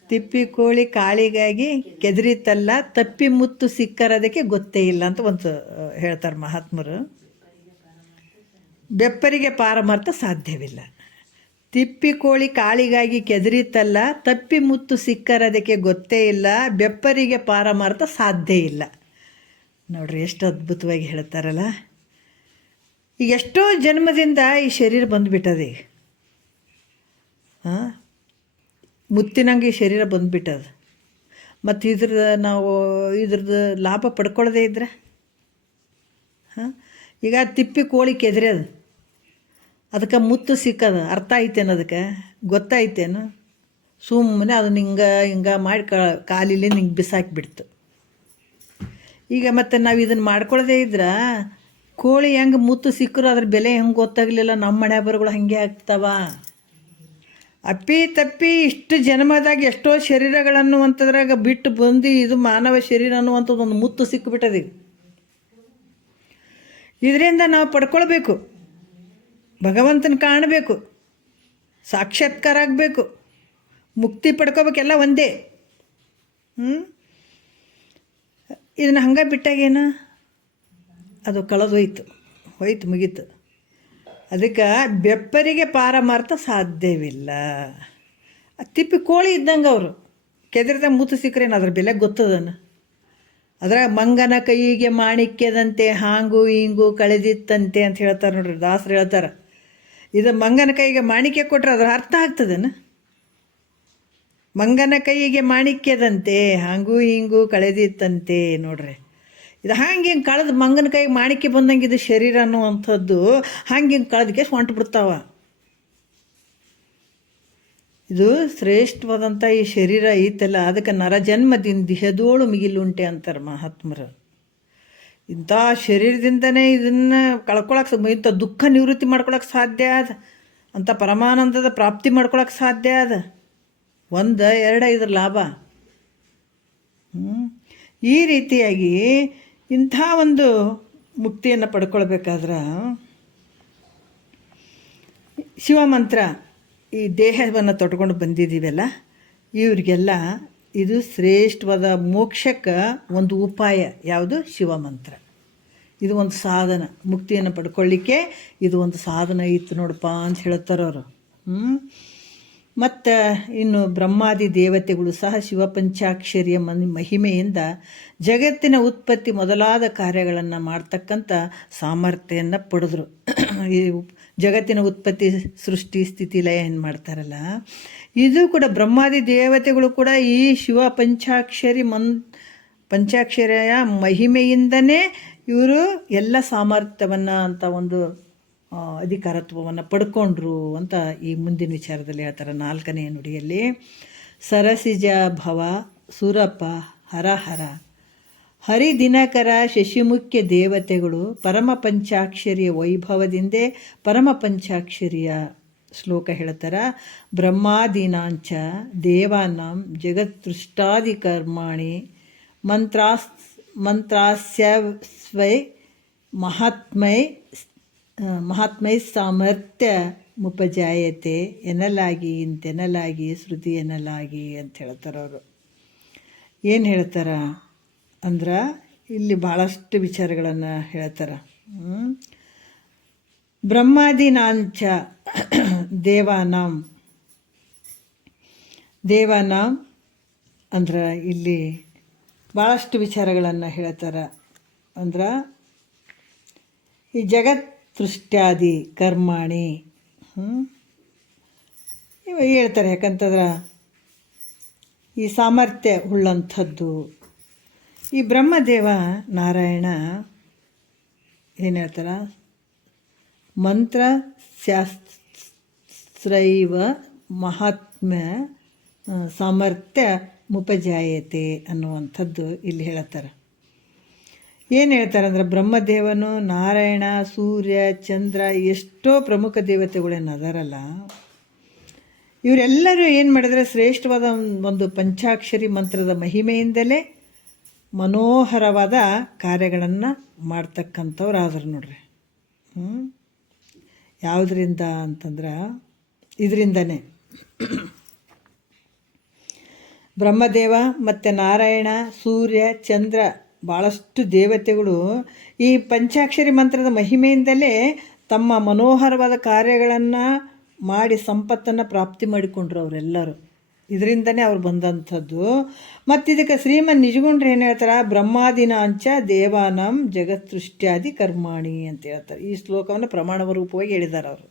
ತಿಪ್ಪಿ ಕೋಳಿ ಕಾಳಿಗಾಗಿ ಕೆದರಿತಲ್ಲ, ತಪ್ಪಿ ಮುತ್ತು ಸಿಕ್ಕರೋದಕ್ಕೆ ಗೊತ್ತೇ ಇಲ್ಲ ಅಂತ ಒಂದು ಹೇಳ್ತಾರೆ ಮಹಾತ್ಮರು. ಬೆಪ್ಪರಿಗೆ ಪಾರಮಾರ್ಥ ಸಾಧ್ಯವಿಲ್ಲ. ತಿಪ್ಪಿ ಕೋಳಿ ಕಾಳಿಗಾಗಿ ಕೆದರಿತಲ್ಲ, ತಪ್ಪಿ ಮುತ್ತು ಸಿಕ್ಕರೋದಕ್ಕೆ ಗೊತ್ತೇ ಇಲ್ಲ, ಬೆಪ್ಪರಿಗೆ ಪಾರಮಾರ್ಥ ಸಾಧ್ಯ ಇಲ್ಲ. ನೋಡ್ರಿ ಎಷ್ಟು ಅದ್ಭುತವಾಗಿ ಹೇಳ್ತಾರಲ್ಲ. ಈಗ ಎಷ್ಟೋ ಜನ್ಮದಿಂದ ಈ ಶರೀರ ಬಂದುಬಿಟ್ಟದ. ಈಗ ಮುತ್ತಿನಂಗೆ ಈ ಶರೀರ ಬಂದುಬಿಟ್ಟದ. ಮತ್ತು ಇದ್ರದ್ದು ಲಾಭ ಪಡ್ಕೊಳ್ಳೋದೇ ಇದ್ರೆ ಈಗ ತಿಪ್ಪಿ ಕೋಳಿ ಕೆದರ್ಯದ, ಅದಕ್ಕೆ ಮುತ್ತು ಸಿಕ್ಕದ, ಅರ್ಥ ಐತೇನು? ಅದಕ್ಕೆ ಗೊತ್ತಾಯ್ತೇನು? ಸುಮ್ಮನೆ ಅದನ್ನ ಹಿಂಗೆ ಮಾಡಿ ಕಾಲಿಲಿ ಹಿಂಗೆ ಬಿಸಾಕಿಬಿಡ್ತು. ಈಗ ಮತ್ತು ನಾವು ಇದನ್ನು ಮಾಡ್ಕೊಳ್ಳೋದೇ ಇದ್ರೆ ಕೋಳಿ ಹೆಂಗೆ ಮುತ್ತು ಸಿಕ್ಕರು ಅದ್ರ ಬೆಲೆ ಹೆಂಗೆ ಗೊತ್ತಾಗಲಿಲ್ಲ. ನಮ್ಮ ಮನೆ ಬರುಗಳು ಹಾಗೆ ಆಗ್ತಾವ. ಅಪ್ಪಿ ತಪ್ಪಿ ಇಷ್ಟು ಜನ್ಮದಾಗ ಎಷ್ಟೋ ಶರೀರಗಳನ್ನು ಅಂತದ್ರಾಗ ಬಿಟ್ಟು ಬಂದು ಇದು ಮಾನವ ಶರೀರ ಅನ್ನುವಂಥದ್ದು ಒಂದು ಮುತ್ತು ಸಿಕ್ಕಿಬಿಟ್ಟದೆ. ಇದರಿಂದ ನಾವು ಪಡ್ಕೊಳ್ಬೇಕು, ಭಗವಂತನ ಕಾಣಬೇಕು, ಸಾಕ್ಷಾತ್ಕಾರ ಆಗಬೇಕು, ಮುಕ್ತಿ ಪಡ್ಕೋಬೇಕೆಲ್ಲ ಒಂದೇ. ಇದನ್ನು ಹಂಗೆ ಬಿಟ್ಟಾಗೇನು ಅದು ಕಳೆದೋಯ್ತು, ಮುಗೀತು. ಅದಕ್ಕೆ ಬೆಪ್ಪರಿಗೆ ಪಾರಮಾರ್ಥ ಸಾಧ್ಯವಿಲ್ಲ. ತಿಪ್ಪಿ ಕೋಳಿ ಇದ್ದಂಗೆ ಅವರು ಕೆದರಿದಾಗ ಮುತ್ತು ಸಿಕ್ಕರೇನು ಅದ್ರ ಬೆಲೆ ಗೊತ್ತದನ್ನು. ಅದ್ರಾಗ ಮಂಗನ ಕೈಗೆ ಮಾಣಿಕ್ಯದಂತೆ ಹಾಂಗು ಹಿಂಗು ಕಳೆದಿತ್ತಂತೆ ಅಂತ ಹೇಳ್ತಾರೆ ನೋಡ್ರಿ, ದಾಸರು ಹೇಳ್ತಾರೆ. ಇದು ಮಂಗನ ಕೈಗೆ ಮಾಣಿಕ್ಯ ಕೊಟ್ಟರೆ ಅದರ ಅರ್ಥ ಆಗ್ತದೇನ? ಮಂಗನ ಕೈಗೆ ಮಾಣಿಕ್ಯದಂತೆ ಹಾಗೂ ಹಿಂಗೂ ಕಳೆದಿತ್ತಂತೆ ನೋಡ್ರಿ. ಇದು ಹಂಗೆ ಹಿಂಗೆ ಕಳೆದು ಮಂಗನ ಕೈಗೆ ಮಾಣಿಕ್ಯ ಬಂದಂಗೆ ಇದು ಶರೀರ ಅನ್ನುವಂಥದ್ದು ಹಂಗೆ ಹಿಂಗೆ ಕಳೆದಕ್ಕೆ ಹೊಂಟು ಬಿಡ್ತಾವ. ಇದು ಶ್ರೇಷ್ಠವಾದಂಥ ಈ ಶರೀರ ಐತಲ್ಲ, ಅದಕ್ಕೆ ನರಜನ್ಮದಿಂದ ಹೆದೋಳು ಮಿಗಿಲುಂಟೆ ಅಂತಾರೆ ಮಹಾತ್ಮರು. ಇಂಥ ಶರೀರದಿಂದನೇ ಇದನ್ನು ಕಳ್ಕೊಳಕ್ಕೆ, ಇಂಥ ದುಃಖ ನಿವೃತ್ತಿ ಮಾಡ್ಕೊಳಕ್ಕೆ ಸಾಧ್ಯ ಅದ, ಅಂಥ ಪರಮಾನಂದದ ಪ್ರಾಪ್ತಿ ಮಾಡ್ಕೊಳಕ್ಕೆ ಸಾಧ್ಯ ಅದ. 1, 2 ಇದ್ರ ಲಾಭ. ಈ ರೀತಿಯಾಗಿ ಇಂಥ ಒಂದು ಮುಕ್ತಿಯನ್ನು ಪಡ್ಕೊಳ್ಬೇಕಾದ್ರೆ ಶಿವಮಂತ್ರ ಈ ದೇಹವನ್ನು ತೊಟ್ಕೊಂಡು ಬಂದಿದ್ದೀವಲ್ಲ, ಇವ್ರಿಗೆಲ್ಲ ಇದು ಶ್ರೇಷ್ಠವಾದ ಮೋಕ್ಷಕ್ಕೆ ಒಂದು ಉಪಾಯ. ಯಾವುದು? ಶಿವಮಂತ್ರ. ಇದು ಒಂದು ಸಾಧನ, ಮುಕ್ತಿಯನ್ನು ಪಡ್ಕೊಳ್ಳಿಕ್ಕೆ ಇದು ಒಂದು ಸಾಧನ ಇತ್ತು ನೋಡಪ್ಪ ಅಂತ ಹೇಳ್ತಾರವರು. ಮತ್ತು ಇನ್ನು ಬ್ರಹ್ಮಾದಿ ದೇವತೆಗಳು ಸಹ ಶಿವಪಂಚಾಕ್ಷರಿಯ ಮಹಿಮೆಯಿಂದ ಜಗತ್ತಿನ ಉತ್ಪತ್ತಿ ಮೊದಲಾದ ಕಾರ್ಯಗಳನ್ನು ಮಾಡ್ತಕ್ಕಂಥ ಸಾಮರ್ಥ್ಯವನ್ನು ಪಡೆದ್ರು. ಈ ಜಗತ್ತಿನ ಉತ್ಪತ್ತಿ, ಸೃಷ್ಟಿ, ಸ್ಥಿತಿ, ಲಯ ಏನು ಮಾಡ್ತಾರಲ್ಲ, ಇದು ಕೂಡ ಬ್ರಹ್ಮಾದಿ ದೇವತೆಗಳು ಕೂಡ ಈ ಶಿವ ಪಂಚಾಕ್ಷರಿಯ ಮಹಿಮೆಯಿಂದನೇ ಇವರು ಎಲ್ಲ ಸಾಮರ್ಥ್ಯವನ್ನು ಅಂತ ಒಂದು ಅಧಿಕಾರತ್ವವನ್ನು ಪಡ್ಕೊಂಡ್ರು ಅಂತ ಈ ಮುಂದಿನ ವಿಚಾರದಲ್ಲಿ ಹೇಳ್ತಾರೆ. 4ನೇ ನುಡಿಯಲ್ಲಿ ಸರಸಿಜ ಭವ ಸುರಪ ಹರಹರ ಹರಿದಿನಕರ ಶಶಿಮುಖ್ಯ ದೇವತೆಗಳು ಪರಮ ಪಂಚಾಕ್ಷರಿಯ ವೈಭವದಿಂದೇ ಪರಮ ಪಂಚಾಕ್ಷರಿಯ ಶ್ಲೋಕ ಹೇಳ್ತಾರೆ. ಬ್ರಹ್ಮಾದೀನಾಂಚ ದೇವಾನಾಂ ಜಗತ್ಸೃಷ್ಟಾದಿ ಕರ್ಮಾಣಿ ಮಂತ್ರಾಸ್ಯವೈ ಮಹಾತ್ಮೈ ಸಾಮರ್ಥ್ಯ ಮುಪಜಾಯತೆ ಎನ್ನಲಾಗಿ ಇಂತೆನ್ನಲಾಗಿ ಶ್ರುತಿ ಎನ್ನಲಾಗಿ ಅಂತ ಹೇಳ್ತಾರೆ ಅವರು. ಏನು ಹೇಳ್ತಾರ ಅಂದ್ರೆ ಇಲ್ಲಿ ಭಾಳಷ್ಟು ವಿಚಾರಗಳನ್ನು ಹೇಳ್ತಾರೆ. ಬ್ರಹ್ಮಾದೀನಾಂಚ ದೇವಾನಾಂ ಅಂದ್ರೆ ಇಲ್ಲಿ ಭಾಳಷ್ಟು ವಿಚಾರಗಳನ್ನು ಹೇಳ್ತಾರೆ. ಅಂದ್ರೆ ಈ ಜಗತ್ ಸೃಷ್ಟ್ಯಾದಿ ಕರ್ಮಾಣಿ ಇವ ಹೇಳ್ತಾರೆ. ಯಾಕಂತಂದ್ರೆ ಈ ಸಾಮರ್ಥ್ಯ ಉಳ್ಳಂಥದ್ದು ಈ ಬ್ರಹ್ಮದೇವ ನಾರಾಯಣ ಏನು ಹೇಳ್ತಾರೆ, ಮಂತ್ರ ಶಾಸ್ತ್ರೈವ ಮಹಾತ್ಮ್ಯ ಸಾಮರ್ಥ್ಯ ಮುಪಜಾಯತೆ ಅನ್ನುವಂಥದ್ದು ಇಲ್ಲಿ ಹೇಳ್ತಾರೆ. ಏನು ಹೇಳ್ತಾರೆ ಅಂದರೆ, ಬ್ರಹ್ಮದೇವನು, ನಾರಾಯಣ, ಸೂರ್ಯ, ಚಂದ್ರ, ಎಷ್ಟೋ ಪ್ರಮುಖ ದೇವತೆಗಳೇನು ಅದರಲ್ಲ, ಇವರೆಲ್ಲರೂ ಏನು ಮಾಡಿದರೆ ಶ್ರೇಷ್ಠವಾದ ಒಂದು ಪಂಚಾಕ್ಷರಿ ಮಂತ್ರದ ಮಹಿಮೆಯಿಂದಲೇ ಮನೋಹರವಾದ ಕಾರ್ಯಗಳನ್ನು ಮಾಡ್ತಕ್ಕಂಥವ್ರು ಆದರು ನೋಡ್ರಿ. ಯಾವುದರಿಂದ ಅಂತಂದ್ರೆ ಇದರಿಂದನೇ ಬ್ರಹ್ಮದೇವ ಮತ್ತು ನಾರಾಯಣ, ಸೂರ್ಯ, ಚಂದ್ರ ಭಾಳಷ್ಟು ದೇವತೆಗಳು ಈ ಪಂಚಾಕ್ಷರಿ ಮಂತ್ರದ ಮಹಿಮೆಯಿಂದಲೇ ತಮ್ಮ ಮನೋಹರವಾದ ಕಾರ್ಯಗಳನ್ನು ಮಾಡಿ ಸಂಪತ್ತನ್ನು ಪ್ರಾಪ್ತಿ ಮಾಡಿಕೊಂಡ್ರು ಅವರೆಲ್ಲರೂ. ಇದರಿಂದನೇ ಅವ್ರು ಬಂದಂಥದ್ದು. ಮತ್ತು ಇದಕ್ಕೆ ಶ್ರೀಮನ್ ನಿಜಗುಂಡ್ರು ಏನು ಹೇಳ್ತಾರೆ, ಬ್ರಹ್ಮಾದೀನಾಂಚ ದೇವಾನಾಂ ಜಗತ್ಸೃಷ್ಟ್ಯಾದಿ ಕರ್ಮಾಣಿ ಅಂತ ಹೇಳ್ತಾರೆ. ಈ ಶ್ಲೋಕವನ್ನು ಪ್ರಮಾಣ ರೂಪವಾಗಿ ಹೇಳಿದ್ದಾರೆ ಅವರು.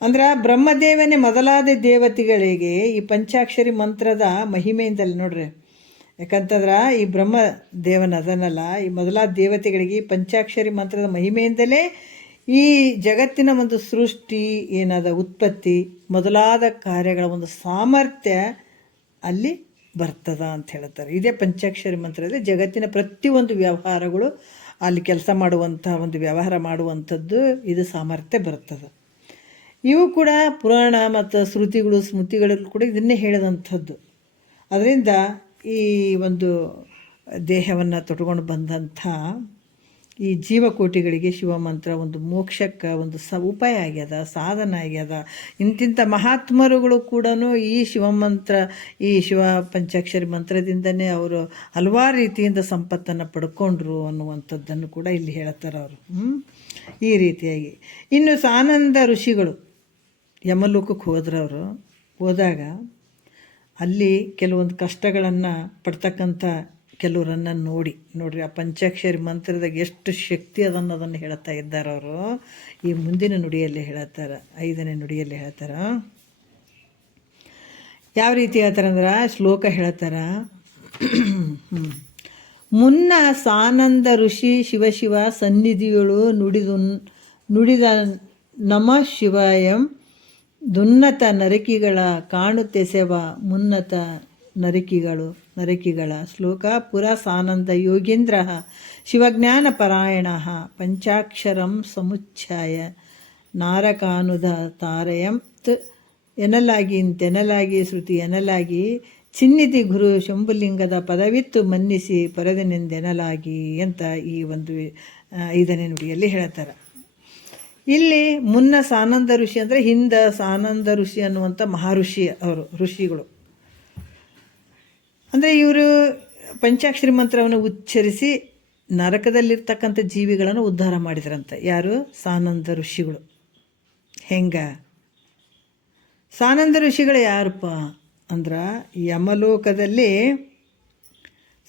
ಅಂದ್ರೆ ಬ್ರಹ್ಮದೇವನೇ ಮೊದಲಾದ ದೇವತೆಗಳಿಗೆ ಈ ಪಂಚಾಕ್ಷರಿ ಮಂತ್ರದ ಮಹಿಮೆಯಿಂದಲೇ ನೋಡ್ರಿ. ಯಾಕಂತಂದ್ರೆ ಈ ಬ್ರಹ್ಮ ದೇವನ ಅದನ್ನಲ್ಲ, ಈ ಮೊದಲಾದ ದೇವತೆಗಳಿಗೆ ಪಂಚಾಕ್ಷರಿ ಮಂತ್ರದ ಮಹಿಮೆಯಿಂದಲೇ ಈ ಜಗತ್ತಿನ ಒಂದು ಸೃಷ್ಟಿ ಏನಾದ ಉತ್ಪತ್ತಿ ಮೊದಲಾದ ಕಾರ್ಯಗಳ ಒಂದು ಸಾಮರ್ಥ್ಯ ಅಲ್ಲಿ ಬರ್ತದ ಅಂತ ಹೇಳ್ತಾರೆ. ಇದೇ ಪಂಚಾಕ್ಷರಿ ಮಂತ್ರದ ಜಗತ್ತಿನ ಪ್ರತಿಯೊಂದು ವ್ಯವಹಾರಗಳು ಅಲ್ಲಿ ಕೆಲಸ ಮಾಡುವಂಥ ಒಂದು ವ್ಯವಹಾರ ಮಾಡುವಂಥದ್ದು ಇದು ಸಾಮರ್ಥ್ಯ ಬರ್ತದೆ. ಇವು ಕೂಡ ಪುರಾಣ ಮತ್ತು ಶ್ರುತಿಗಳು ಸ್ಮೃತಿಗಳಲ್ಲಿ ಕೂಡ ಇದನ್ನೇ ಹೇಳಿದಂಥದ್ದು. ಅದರಿಂದ ಈ ಒಂದು ದೇಹವನ್ನು ತೊಟ್ಕೊಂಡು ಬಂದಂಥ ಈ ಜೀವಕೋಟಿಗಳಿಗೆ ಶಿವಮಂತ್ರ ಒಂದು ಮೋಕ್ಷಕ್ಕೆ ಒಂದು ಉಪಾಯ ಆಗ್ಯದ, ಸಾಧನ ಆಗ್ಯದ. ಇಂತಿಂಥ ಮಹಾತ್ಮರುಗಳು ಕೂಡ ಈ ಶಿವಮಂತ್ರ, ಈ ಶಿವ ಪಂಚಾಕ್ಷರಿ ಮಂತ್ರದಿಂದನೇ ಅವರು ಹಲವಾರು ರೀತಿಯಿಂದ ಸಂಪತ್ತನ್ನು ಪಡ್ಕೊಂಡ್ರು ಅನ್ನುವಂಥದ್ದನ್ನು ಕೂಡ ಇಲ್ಲಿ ಹೇಳ್ತಾರೆ ಅವರು. ಈ ರೀತಿಯಾಗಿ ಇನ್ನು ಸಾನಂದ ಋಷಿಗಳು ಯಮಲೋಕಕ್ಕೆ ಹೋದ್ರವರು. ಹೋದಾಗ ಅಲ್ಲಿ ಕೆಲವೊಂದು ಕಷ್ಟಗಳನ್ನು ಪಡ್ತಕ್ಕಂಥ ಕೆಲವರನ್ನು ನೋಡ್ರಿ ಆ ಪಂಚಾಕ್ಷರಿ ಮಂತ್ರದಾಗ ಎಷ್ಟು ಶಕ್ತಿ ಅದ ಅನ್ನೋದನ್ನು ಹೇಳ್ತಾ ಇದ್ದಾರೆ ಅವರು. ಈ ಮುಂದಿನ ನುಡಿಯಲ್ಲಿ ಹೇಳ್ತಾರೆ, 5ನೇ ನುಡಿಯಲ್ಲಿ ಹೇಳ್ತಾರೆ. ಯಾವ ರೀತಿ ಹೇಳ್ತಾರೆ ಅಂದ್ರೆ, ಶ್ಲೋಕ ಹೇಳ್ತಾರೆ. ಮುನ್ನ ಸಾನಂದ ಋಷಿ ಶಿವ ಸನ್ನಿಧಿಗಳು ನುಡಿದ ನಮ ಶಿವಾಯಂ ದುನ್ನತ ನರಕಿಗಳ ಕಾಣುತ್ತೆಸೆವ ಮುನ್ನತ ನರಕಿಗಳ ಶ್ಲೋಕ. ಪುರ ಸಾನಂದ ಯೋಗೀಂದ್ರ ಶಿವಜ್ಞಾನ ಪರಾಯಣ ಪಂಚಾಕ್ಷರಂ ಸಮುಚ್ಛಾಯ ನಾರಕಾನುದ ತಾರಯಂ ಎನ್ನಲಾಗಿ ಶ್ರುತಿ ಎನ್ನಲಾಗಿ ಚಿನ್ನಿತಿ ಗುರು ಶಂಭುಲಿಂಗದ ಪದವಿತ್ತು ಮನ್ನಿಸಿ ಪೊರೆದನೆಂದೆನಲಾಗಿ ಅಂತ ಈ ಒಂದು 5ನೇ ನುಡಿಯಲ್ಲಿ ಹೇಳ್ತಾರೆ. ಇಲ್ಲಿ ಮುನ್ನ ಸಾನಂದ ಋಷಿ ಅಂದರೆ ಹಿಂದೆ ಸಾನಂದ ಋಷಿ ಅನ್ನುವಂಥ ಮಹಾಋಷಿ ಅವರು, ಋಷಿಗಳು ಅಂದರೆ ಇವರು ಪಂಚಾಕ್ಷರಿ ಮಂತ್ರವನ್ನು ಉಚ್ಚರಿಸಿ ನರಕದಲ್ಲಿರ್ತಕ್ಕಂಥ ಜೀವಿಗಳನ್ನು ಉದ್ಧಾರ ಮಾಡಿದ್ರಂತೆ. ಯಾರು? ಸಾನಂದ ಋಷಿಗಳು. ಸಾನಂದ ಋಷಿಗಳು ಯಾರಪ್ಪ ಅಂದ್ರೆ, ಯಮಲೋಕದಲ್ಲಿ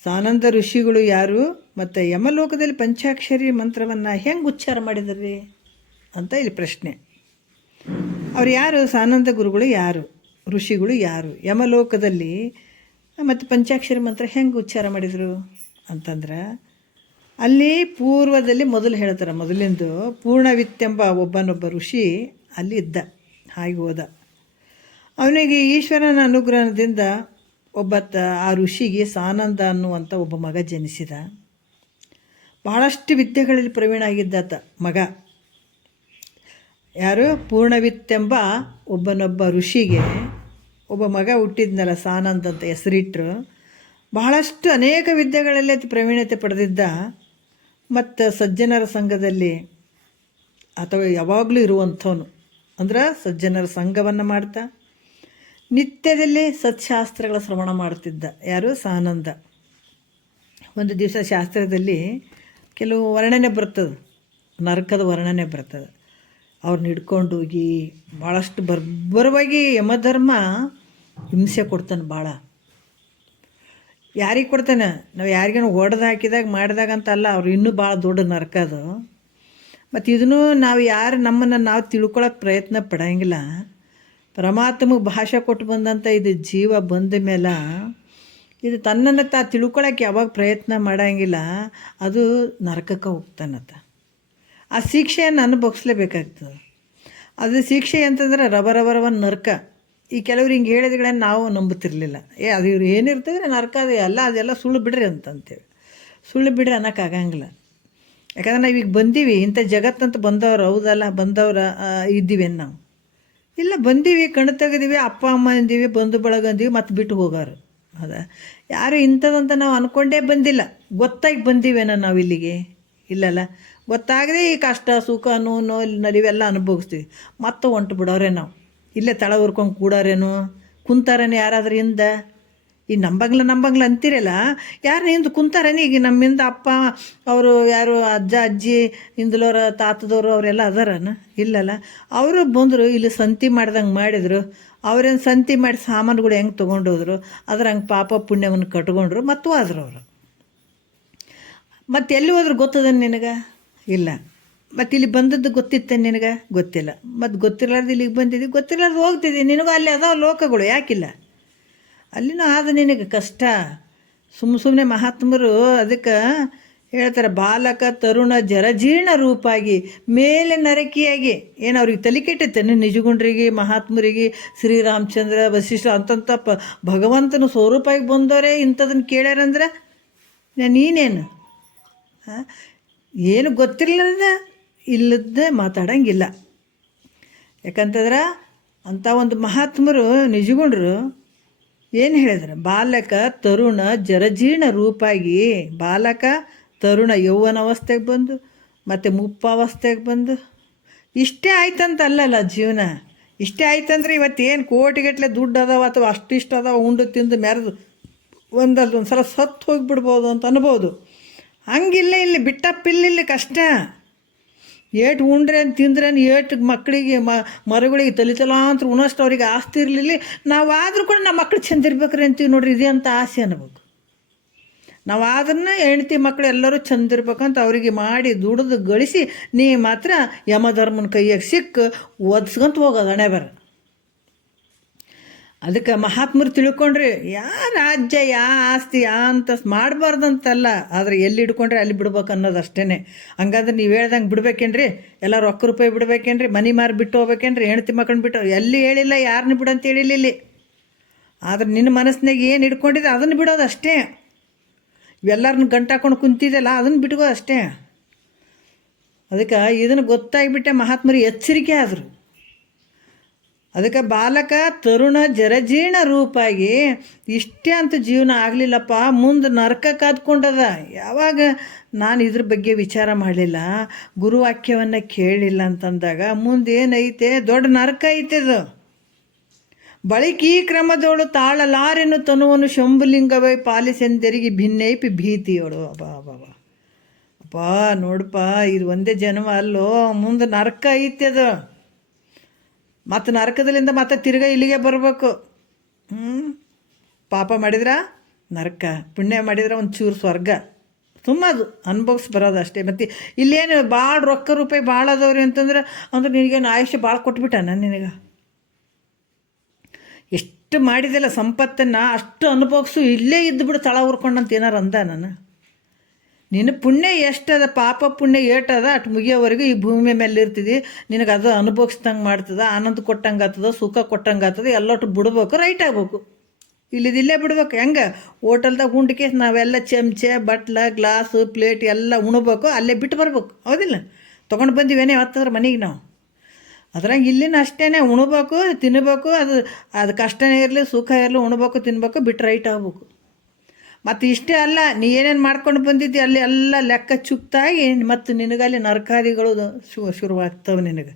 ಸಾನಂದ ಋಷಿಗಳು ಯಾರು ಮತ್ತು ಯಮಲೋಕದಲ್ಲಿ ಪಂಚಾಕ್ಷರಿ ಮಂತ್ರವನ್ನು ಹೆಂಗೆ ಉಚ್ಚಾರ ಮಾಡಿದ್ರಿ ಅಂತ ಇಲ್ಲಿ ಪ್ರಶ್ನೆ. ಅವ್ರು ಯಾರು? ಸಾನಂದ ಗುರುಗಳು ಯಾರು? ಋಷಿಗಳು ಯಾರು? ಯಮಲೋಕದಲ್ಲಿ ಮತ್ತು ಪಂಚಾಕ್ಷರಿ ಮಂತ್ರ ಹೆಂಗೆ ಉಚ್ಚಾರ ಮಾಡಿದರು ಅಂತಂದ್ರೆ, ಅಲ್ಲಿ ಪೂರ್ವದಲ್ಲಿ ಮೊದಲು ಹೇಳ್ತಾರೆ, ಮೊದಲಿಂದು ಪೂರ್ಣವಿತ್ತೆಂಬ ಒಬ್ಬನೊಬ್ಬ ಋಷಿ ಅಲ್ಲಿ ಇದ್ದ, ಹಾಗೆ ಹೋದ. ಅವನಿಗೆ ಈಶ್ವರನ ಅನುಗ್ರಹದಿಂದ ಆ ಋಷಿಗೆ ಸಾನಂದ ಅನ್ನುವಂಥ ಒಬ್ಬ ಮಗ ಜನಿಸಿದ. ಬಹಳಷ್ಟು ವಿದ್ಯೆಗಳಲ್ಲಿ ಪ್ರವೀಣ ಆಗಿದ್ದಾತ ಮಗ. ಯಾರು? ಪೂರ್ಣವಿತ್ತೆಂಬ ಒಬ್ಬನೊಬ್ಬ ಋಷಿಗೆ ಒಬ್ಬ ಮಗ ಹುಟ್ಟಿದ್ನಲ್ಲ, ಸಾನಂದ ಅಂತ ಹೆಸರಿಟ್ಟರು. ಬಹಳಷ್ಟು ಅನೇಕ ವಿದ್ಯೆಗಳಲ್ಲಿ ಪ್ರವೀಣತೆ ಪಡೆದಿದ್ದ ಮತ್ತು ಸಜ್ಜನರ ಸಂಘದಲ್ಲಿ ಅಥವಾ ಯಾವಾಗಲೂ ಇರುವಂಥವನು. ಅಂದ್ರೆ ಸಜ್ಜನರ ಸಂಘವನ್ನು ಮಾಡ್ತಾ ನಿತ್ಯದಲ್ಲಿ ಸತ್ಶಾಸ್ತ್ರಗಳ ಶ್ರವಣ ಮಾಡ್ತಿದ್ದ. ಯಾರು? ಸಾನಂದ. ಒಂದು ದಿವಸ ಶಾಸ್ತ್ರದಲ್ಲಿ ಕೆಲವು ವರ್ಣನೆ ಬರ್ತದೆ, ನರಕದ ವರ್ಣನೆ ಬರ್ತದೆ. ಅವ್ರನ್ನ ಹಿಡ್ಕೊಂಡು ಹೋಗಿ ಭಾಳಷ್ಟು ಬರ್ಬರವಾಗಿ ಯಮಧರ್ಮ ಹಿಂಸೆ ಕೊಡ್ತಾನೆ. ಭಾಳ ಯಾರಿಗೆ ಕೊಡ್ತಾನೆ? ನಾವು ಯಾರಿಗೇನೋ ಹೊಡೆದು ಹಾಕಿದಾಗ ಮಾಡಿದಾಗ ಅಂತ ಅಲ್ಲ, ಅವ್ರು ಇನ್ನೂ ಭಾಳ ದೊಡ್ಡ ನರಕ ಅದು. ಮತ್ತು ಇದನ್ನು ನಾವು ಯಾರು ನಮ್ಮನ್ನು ನಾವು ತಿಳ್ಕೊಳಕ್ಕೆ ಪ್ರಯತ್ನ ಪಡೋಂಗಿಲ್ಲ. ಪರಮಾತ್ಮಗೆ ಭಾಷೆ ಕೊಟ್ಟು ಬಂದಂಥ ಇದು ಜೀವ ಬಂದ ಮೇಲೆ ಇದು ತನ್ನನ್ನು ತಿಳ್ಕೊಳಕ್ಕೆ ಯಾವಾಗ ಪ್ರಯತ್ನ ಮಾಡೋಂಗಿಲ್ಲ, ಅದು ನರಕಕ್ಕೆ ಹೋಗ್ತಾನತ್ತ. ಆ ಶಿಕ್ಷೆಯನ್ನು ಅನುಭವಿಸ್ಲೇಬೇಕಾಗ್ತದೆ. ಅದು ಶಿಕ್ಷೆ ಅಂತಂದ್ರೆ ರಬರವರವನ್ ನರಕ. ಈ ಕೆಲವ್ರು ಹಿಂಗೆ ಹೇಳಿದ್ಗಳನ್ನ ನಾವು ನಂಬುತ್ತಿರಲಿಲ್ಲ. ಅದು ಇವ್ರು ಏನಿರ್ತದೆ ನರಕ ಅದು ಎಲ್ಲ, ಅದೆಲ್ಲ ಸುಳ್ಳು ಬಿಡ್ರಿ ಅಂತಂತೇಳಿ. ಸುಳ್ಳು ಬಿಡ್ರಿ ಅನ್ನೋಕ್ಕಾಗಂಗಿಲ್ಲ. ಯಾಕಂದ್ರೆ ನಾವೀಗ ಬಂದೀವಿ, ಇಂಥ ಜಗತ್ತಂತ ಬಂದವ್ರು, ಹೌದಲ್ಲ, ಬಂದವ್ರು ಇದ್ದೀವಿ ನಾವು. ಇಲ್ಲ, ಬಂದೀವಿ, ಕಣ್ಣು ತೆಗೆದೀವಿ, ಅಪ್ಪ ಅಮ್ಮ ಅಂದೀವಿ, ಬಂಧು ಬಳಗ ಅಂದೀವಿ, ಮತ್ತು ಬಿಟ್ಟು ಹೋಗೋರು. ಹೌದಾ? ಯಾರು ಇಂಥದಂತ ನಾವು ಅಂದ್ಕೊಂಡೇ ಬಂದಿಲ್ಲ. ಗೊತ್ತಾಗಿ ಬಂದೀವೇನೋ ನಾವು ಇಲ್ಲಿಗೆ? ಇಲ್ಲಲ್ಲ. ಗೊತ್ತಾಗದೆ ಈ ಕಷ್ಟ ಸುಖ ನೋವು ನಲಿವೆಲ್ಲ ಅನುಭವಿಸ್ತೀವಿ. ಮತ್ತೆ ಹೊಂಟು ಬಿಡೋರೆ ನಾವು. ಇಲ್ಲೇ ತಳ ಹುರ್ಕೊಂಡು ಕೂಡೋರೇನು, ಕುಂತಾರೇನು ಯಾರಾದ್ರೂ ಹಿಂದೆ? ಈ ನಂಬಂಗ್ಲ ಅಂತೀರಲ್ಲ, ಯಾರು ಹಿಂದೆ ಕುಂತಾರೇನು? ಈಗ ನಮ್ಮಿಂದ ಅಪ್ಪ ಅವರು ಯಾರು ಅಜ್ಜ ಅಜ್ಜಿ ಹಿಂದಲೋರು ತಾತದವರು ಅವರೆಲ್ಲ ಅದಾರನ? ಇಲ್ಲಲ್ಲ. ಅವರು ಬಂದರು, ಇಲ್ಲಿ ಸಂತಿ ಮಾಡ್ದಂಗೆ ಮಾಡಿದರು. ಅವ್ರೇನು ಸಂತಿ ಮಾಡಿ ಸಾಮಾನುಗಳು ಹೆಂಗೆ ತೊಗೊಂಡೋದ್ರು, ಅದ್ರ ಹಂಗೆ ಪಾಪ ಪುಣ್ಯವನ್ನು ಕಟ್ಕೊಂಡ್ರು, ಮತ್ತು ಆದ್ರು ಅವರು. ಮತ್ತು ಎಲ್ಲಿ ಹೋದ್ರು ಗೊತ್ತದ ನಿನಗೆ? ಇಲ್ಲ. ಮತ್ತು ಇಲ್ಲಿ ಬಂದದ್ದು ಗೊತ್ತಿತ್ತೆ ನಿನಗೆ? ಗೊತ್ತಿಲ್ಲ. ಮತ್ತು ಗೊತ್ತಿರಲಾರ್ದು ಇಲ್ಲಿಗೆ ಬಂದಿದ್ದೀವಿ, ಗೊತ್ತಿರಲಾರ್ದು ಹೋಗ್ತಿದ್ದೀವಿ. ನಿನಗೂ ಅಲ್ಲಿ ಅದಾವ ಲೋಕಗಳು, ಯಾಕಿಲ್ಲ? ಅಲ್ಲಿನೂ ಆದ ನಿನಗೆ ಕಷ್ಟ. ಸುಮ್ಮನೆ ಮಹಾತ್ಮರು ಅದಕ್ಕೆ ಹೇಳ್ತಾರೆ, ಬಾಲಕ ತರುಣ ಜರಜೀರ್ಣ ರೂಪಾಗಿ ಮೇಲೆ ನರಕಿಯಾಗಿ. ಏನು ಅವ್ರಿಗೆ ತಲೆ ಕೆಟ್ಟೈತೇನೆ? ನಿಜಗುಂಡ್ರಿಗೆ, ಮಹಾತ್ಮರಿಗೆ, ಶ್ರೀರಾಮಚಂದ್ರ, ವಶಿಷ್ಠ ಅಂತಂತ ಭಗವಂತನ ಸ್ವರೂಪಾಗಿ ಬಂದವರೇ ಇಂಥದನ್ನು ಕೇಳ್ಯಾರಂದ್ರೆ ನೀನೇನು? ಏನು ಇಲ್ಲದೆ ಮಾತಾಡೋಂಗಿಲ್ಲ. ಯಾಕಂತಂದ್ರೆ ಅಂಥ ಒಂದು ಮಹಾತ್ಮರು ನಿಜಗುಂಡ್ರು ಏನು ಹೇಳಿದ್ರು? ಬಾಲಕ ತರುಣ ಜರಜೀರ್ಣ ರೂಪಾಗಿ. ಬಾಲಕ ತರುಣ ಯೌವನ ಅವಸ್ಥೆಗೆ ಬಂದು ಮತ್ತು ಮುಪ್ಪಾವಸ್ಥೆಗೆ ಬಂದು ಇಷ್ಟೇ ಆಯ್ತಂತ ಅಲ್ಲಲ್ಲ ಜೀವನ. ಇಷ್ಟೇ ಆಯ್ತಂದ್ರೆ ಇವತ್ತೇನು ಕೋಟಿಗಟ್ಟಲೆ ದುಡ್ಡು ಅದಾವ ಅಥವಾ ಅಷ್ಟಿಷ್ಟು ಅದಾವ, ಉಂಡು ತಿಂದು ಮೆರೆದು ಒಂದು ಸಲ ಸತ್ತು ಹೋಗಿಬಿಡ್ಬೋದು ಅಂತ ಅನ್ಬೋದು. ಹಂಗಿಲ್ಲ. ಇಲ್ಲಿ ಬಿಟ್ಟಪ್ಪಿಲ್ಲಿ ಕಷ್ಟ. ಏಟು ಉಂಡ್ರೇನು ತಿಂದ್ರೇನು, ಏಟು ಮಕ್ಕಳಿಗೆ ಮರಗಳಿಗೆ ತಲಿತಲಾಂತ ಉಣಷ್ಟು ಅವ್ರಿಗೆ ಆಸ್ತಿ ಇರಲಿಲ್ಲ. ನಾವು ಆದರೂ ಕೂಡ ನಮ್ಮ ಮಕ್ಳು ಚೆಂದ ಇರ್ಬೇಕ್ರಿ ಅಂತೀವಿ ನೋಡ್ರಿ. ಇದೇ ಅಂತ ಆಸೆ ಅನ್ಬೇಕು. ನಾವು ಅದನ್ನು ಹೆಂಡ್ತಿ ಮಕ್ಕಳು ಎಲ್ಲರೂ ಚಂದ ಇರ್ಬೇಕಂತ ಅವರಿಗೆ ಮಾಡಿ ದುಡಿದು ಗಳಿಸಿ ನೀ ಮಾತ್ರ ಯಮಧರ್ಮನ ಕೈಯಾಗ ಸಿಕ್ಕು ಒದ್ಸ್ಕೊಂತ ಹೋಗೋದು ಹಣೆ ಬರ. ಅದಕ್ಕೆ ಮಹಾತ್ಮರು ತಿಳ್ಕೊಂಡ್ರಿ ರಾಜ್ಯ ಆಸ್ತಿ ಅಂತಸ್ ಮಾಡಬಾರ್ದಂತಲ್ಲ, ಆದರೆ ಎಲ್ಲಿ ಹಿಡ್ಕೊಂಡ್ರೆ ಅಲ್ಲಿ ಬಿಡ್ಬೇಕು ಅನ್ನೋದು ಅಷ್ಟೇ. ಹಂಗಾದ್ರೆ ನೀವು ಹೇಳ್ದಂಗೆ ಬಿಡ್ಬೇಕೇನ್ರಿ? ಎಲ್ಲ ರೊಕ್ಕ ರೂಪಾಯಿ ಬಿಡ್ಬೇಕೇನ್ರಿ? ಮನಿ ಮಾರಿ ಬಿಟ್ಟು ಹೋಗ್ಬೇಕೇನ್ರಿ? ಹೆಂಡ್ತಿ ಮಕ್ಕಳನ್ನ ಬಿಟ್ಟು ಎಲ್ಲಿ ಹೇಳಿಲ್ಲ, ಯಾರನ್ನ ಬಿಡಂತ ಹೇಳಿಲ್ಲ ಇಲ್ಲಿ. ಆದ್ರೆ ನಿನ್ನ ಮನಸ್ಸಿನಾಗ ಏನು ಹಿಡ್ಕೊಂಡಿದ್ದೆ ಅದನ್ನು ಬಿಡೋದು ಅಷ್ಟೇ. ಇವೆಲ್ಲರನ್ನ ಗಂಟಾಕೊಂಡು ಕುಂತಿದ್ದೆಲ್ಲ ಅದನ್ನು ಬಿಟ್ಕೋ ಅಷ್ಟೇ. ಅದಕ್ಕೆ ಇದನ್ನು ಗೊತ್ತಾಗಿಬಿಟ್ಟೆ ಮಹಾತ್ಮರು ಎಚ್ಚರಿಕೆ ಆದರು. ಅದಕ್ಕೆ ಬಾಲಕ ತರುಣ ಜರಜೀರ್ಣ ರೂಪಾಗಿ ಇಷ್ಟೇ ಅಂತ ಜೀವನ ಆಗಲಿಲ್ಲಪ್ಪ, ಮುಂದೆ ನರಕ ಕಾದ್ಕೊಂಡದ. ಯಾವಾಗ ನಾನು ಇದ್ರ ಬಗ್ಗೆ ವಿಚಾರ ಮಾಡಲಿಲ್ಲ, ಗುರುವಾಕ್ಯವನ್ನು ಕೇಳಲಿಲ್ಲ ಅಂತಂದಾಗ ಮುಂದೆ ಏನೈತೆ, ದೊಡ್ಡ ನರಕ ಐತೆದು. ಬಳಿಕ ಈ ಕ್ರಮದೋಳು ತಾಳಲಾರೆನು ತನುವನ್ನು ಶಂಭುಲಿಂಗವೇ ಪಾಲಿಸೆಂದೆರಿಗೆ ಭಿನ್ನೈಪಿ ಭೀತಿಯೋಳು. ಅಪ್ಪ ನೋಡಪ್ಪ, ಇದು ಒಂದೇ ಜನ್ಮ ಅಲ್ಲೋ, ಮುಂದೆ ನರಕ ಐತೆ ಅದು. ಮತ್ತು ನರಕದಲ್ಲಿಂದ ಮತ್ತೆ ತಿರ್ಗಾ ಇಲ್ಲಿಗೆ ಬರಬೇಕು. ಪಾಪ ಮಾಡಿದ್ರೆ ನರಕ, ಪುಣ್ಯ ಮಾಡಿದ್ರೆ ಒಂದು ಚೂರು ಸ್ವರ್ಗ. ಅದು ಅನುಭವಿಸಿ ಬರೋದು ಅಷ್ಟೇ. ಮತ್ತು ಇಲ್ಲೇನು ಭಾಳ ರೊಕ್ಕ ರೂಪಾಯಿ ಭಾಳ ಅದಾವ್ರಿ ಅಂತಂದ್ರೆ ನಿನಗೇನು ಆಯುಷ್ಯ ಭಾಳ ಕೊಟ್ಬಿಟ್ಟಾನ? ನಿನಗೆ ಎಷ್ಟು ಮಾಡಿದೆಲ್ಲ ಸಂಪತ್ತನ್ನು ಅಷ್ಟು ಅನುಭವಿಸು, ಇಲ್ಲೇ ಇದ್ದುಬಿಡು ತಳ ಉರ್ಕೊಂಡಂತ ಏನಾರು ಅಂದ ನಾನು? ನಿನ್ನ ಪುಣ್ಯ ಎಷ್ಟದ, ಪಾಪ ಪುಣ್ಯ ಏಟದ ಅಷ್ಟು ಮುಗಿಯೋವರೆಗೂ ಈ ಭೂಮಿ ಮೇಲೆ ಇರ್ತಿದ್ದಿ. ನಿನಗೆ ಅದು ಅನುಭವಿಸ್ದಂಗೆ ಮಾಡ್ತದ, ಆನಂದ ಕೊಟ್ಟಂಗೆ ಆಗ್ತದ, ಸುಖ ಕೊಟ್ಟಂಗೆ ಆಗ್ತದೆ. ಎಲ್ಲೊಟ್ಟು ಬಿಡ್ಬೇಕು, ರೈಟ್ ಆಗ್ಬೇಕು. ಇಲ್ಲೇ ಬಿಡ್ಬೇಕು. ಹೆಂಗೆ ಹೋಟೆಲ್ದಾಗ ಉಂಡ್ಕೆ ನಾವೆಲ್ಲ ಚಮಚೆ ಬಟ್ಲ ಗ್ಲಾಸು ಪ್ಲೇಟ್ ಎಲ್ಲ ಉಣ್ಬೇಕು, ಅಲ್ಲೇ ಬಿಟ್ಟು ಬರ್ಬೇಕು, ಹೌದಿಲ್ಲ? ತೊಗೊಂಡು ಬಂದಿವೇನೇ ಹತ್ತದ್ರ ಮನೆಗೆ ನಾವು. ಅದ್ರಾಗ ಇಲ್ಲಿನ ಅಷ್ಟೇ, ಉಣ್ಬೇಕು ತಿನ್ನಬೇಕು. ಅದು ಕಷ್ಟನೇ ಇರಲಿ ಸುಖ ಇರಲಿ, ಉಣ್ಬೇಕು ತಿನ್ಬೇಕು, ಬಿಟ್ಟು ರೈಟ್ ಆಗ್ಬೇಕು. ಮತ್ತು ಇಷ್ಟೇ ಅಲ್ಲ, ನೀ ಏನೇನು ಮಾಡ್ಕೊಂಡು ಬಂದಿದ್ದಿ ಅಲ್ಲಿ ಎಲ್ಲ ಲೆಕ್ಕ ಚುಕ್ತಾಗಿ ಮತ್ತು ನಿನಗಲ್ಲಿ ನರಕಾದಿಗಳು ಶುರುವಾಗ್ತವೆ ನಿನಗೆ.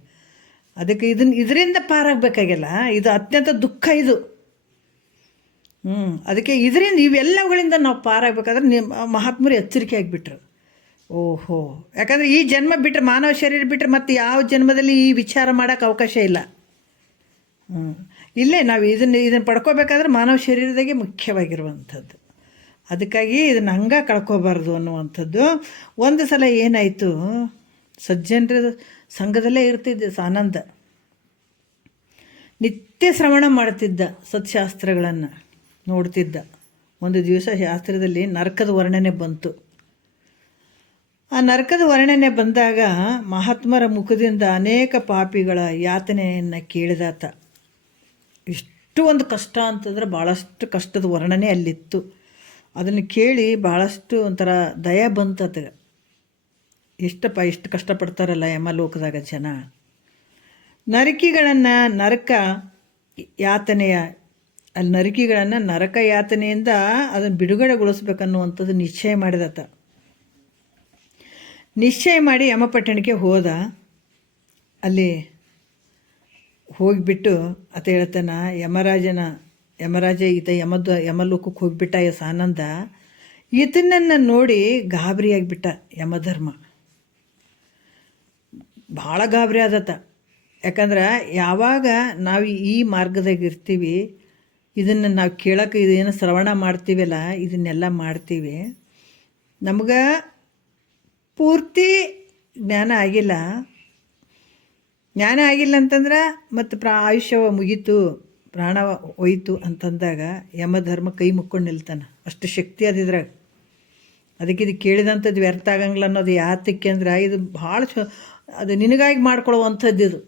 ಅದಕ್ಕೆ ಇದರಿಂದ ಪಾರಾಗಬೇಕಾಗಿಲ್ಲ. ಇದು ಅತ್ಯಂತ ದುಃಖ ಇದು. ಅದಕ್ಕೆ ಇದರಿಂದ ಇವೆಲ್ಲವುಗಳಿಂದ ನಾವು ಪಾರಾಗಬೇಕಾದ್ರೆ ಮಹಾತ್ಮರು ಎಚ್ಚರಿಕೆ ಆಗಿಬಿಟ್ರು. ಓಹೋ, ಯಾಕಂದರೆ ಈ ಜನ್ಮ ಬಿಟ್ಟರೆ, ಮಾನವ ಶರೀರ ಬಿಟ್ಟರೆ ಮತ್ತು ಯಾವ ಜನ್ಮದಲ್ಲಿ ಈ ವಿಚಾರ ಮಾಡೋಕ್ಕೆ ಅವಕಾಶ ಇಲ್ಲ. ಇಲ್ಲೇ ನಾವು ಇದನ್ನು ಪಡ್ಕೋಬೇಕಾದ್ರೆ ಮಾನವ ಶರೀರದಾಗೆ ಮುಖ್ಯವಾಗಿರುವಂಥದ್ದು. ಅದಕ್ಕಾಗಿ ಇದನ್ನು ಹಂಗೆ ಕಳ್ಕೊಬಾರ್ದು ಅನ್ನುವಂಥದ್ದು. ಒಂದು ಸಲ ಏನಾಯಿತು, ಸಜ್ಜನರ ಸಂಘದಲ್ಲೇ ಇರ್ತಿದ್ದೆ ಆನಂದ, ನಿತ್ಯ ಶ್ರವಣ ಮಾಡ್ತಿದ್ದ, ಸತ್ಶಾಸ್ತ್ರಗಳನ್ನು ನೋಡ್ತಿದ್ದ. ಒಂದು ದಿವಸ ಶಾಸ್ತ್ರದಲ್ಲಿ ನರಕದ ವರ್ಣನೆ ಬಂತು. ಆ ನರಕದ ವರ್ಣನೆ ಬಂದಾಗ ಮಹಾತ್ಮರ ಮುಖದಿಂದ ಅನೇಕ ಪಾಪಿಗಳ ಯಾತನೆಯನ್ನು ಕೇಳಿದಾತ. ಇಷ್ಟು ಒಂದು ಕಷ್ಟ ಅಂತಂದ್ರೆ ಭಾಳಷ್ಟು ಕಷ್ಟದ ವರ್ಣನೆ ಅಲ್ಲಿತ್ತು. ಅದನ್ನು ಕೇಳಿ ಭಾಳಷ್ಟು ಒಂಥರ ದಯ ಬಂತದ. ಇಷ್ಟು ಕಷ್ಟಪಡ್ತಾರಲ್ಲ ಯಮಲೋಕದಾಗ ಜನ. ನರಕ ಯಾತನೆಯ ಅಲ್ಲಿ ನರಕಿಗಳನ್ನು ನರಕ ಯಾತನೆಯಿಂದ ಅದನ್ನು ಬಿಡುಗಡೆಗೊಳಿಸ್ಬೇಕನ್ನುವಂಥದ್ದು ನಿಶ್ಚಯ ಮಾಡಿದತ. ನಿಶ್ಚಯ ಮಾಡಿ ಯಮಪಟ್ಟಣಕ್ಕೆ ಹೋದ. ಅಲ್ಲಿ ಹೋಗಿಬಿಟ್ಟು ಆತ ಹೇಳ್ತಾನ, ಯಮರಾಜ ಈತ ಯಮಲೋಕಕ್ಕೆ ಹೋಗಿಬಿಟ್ಟ ಆನಂದ. ಈತನನ್ನು ನೋಡಿ ಗಾಬರಿಯಾಗಿಬಿಟ್ಟ ಯಮಧರ್ಮ. ಭಾಳ ಗಾಬರಿ ಆದತ. ಯಾಕಂದ್ರೆ ಯಾವಾಗ ನಾವು ಈ ಮಾರ್ಗದಾಗ ಇರ್ತೀವಿ, ಇದನ್ನು ನಾವು ಕೇಳೋಕೆ ಇದೇನು ಶ್ರವಣ ಮಾಡ್ತೀವಲ್ಲ, ಇದನ್ನೆಲ್ಲ ಮಾಡ್ತೀವಿ, ನಮ್ಗೆ ಪೂರ್ತಿ ಜ್ಞಾನ ಆಗಿಲ್ಲ ಅಂತಂದ್ರೆ ಮತ್ತು ಆಯುಷ್ಯ ಮುಗೀತು, ಪ್ರಾಣ ಹೋಯ್ತು ಅಂತಂದಾಗ ಯಮಧರ್ಮ ಕೈ ಮುಕ್ಕೊಂಡು ನಿಲ್ತಾನೆ. ಅಷ್ಟು ಶಕ್ತಿ ಅದಿದ್ರಾಗ. ಅದಕ್ಕೆ ಇದು ಕೇಳಿದಂಥದ್ದು ವ್ಯರ್ಥ ಆಗಂಗಿಲ್ಲ ಅನ್ನೋದು ಯಾತಕ್ಕೆ ಅಂದ್ರೆ ಇದು ಭಾಳ ಅದು ನಿನಗಾಗಿ ಮಾಡ್ಕೊಳ್ಳುವಂಥದ್ದು ಇದು.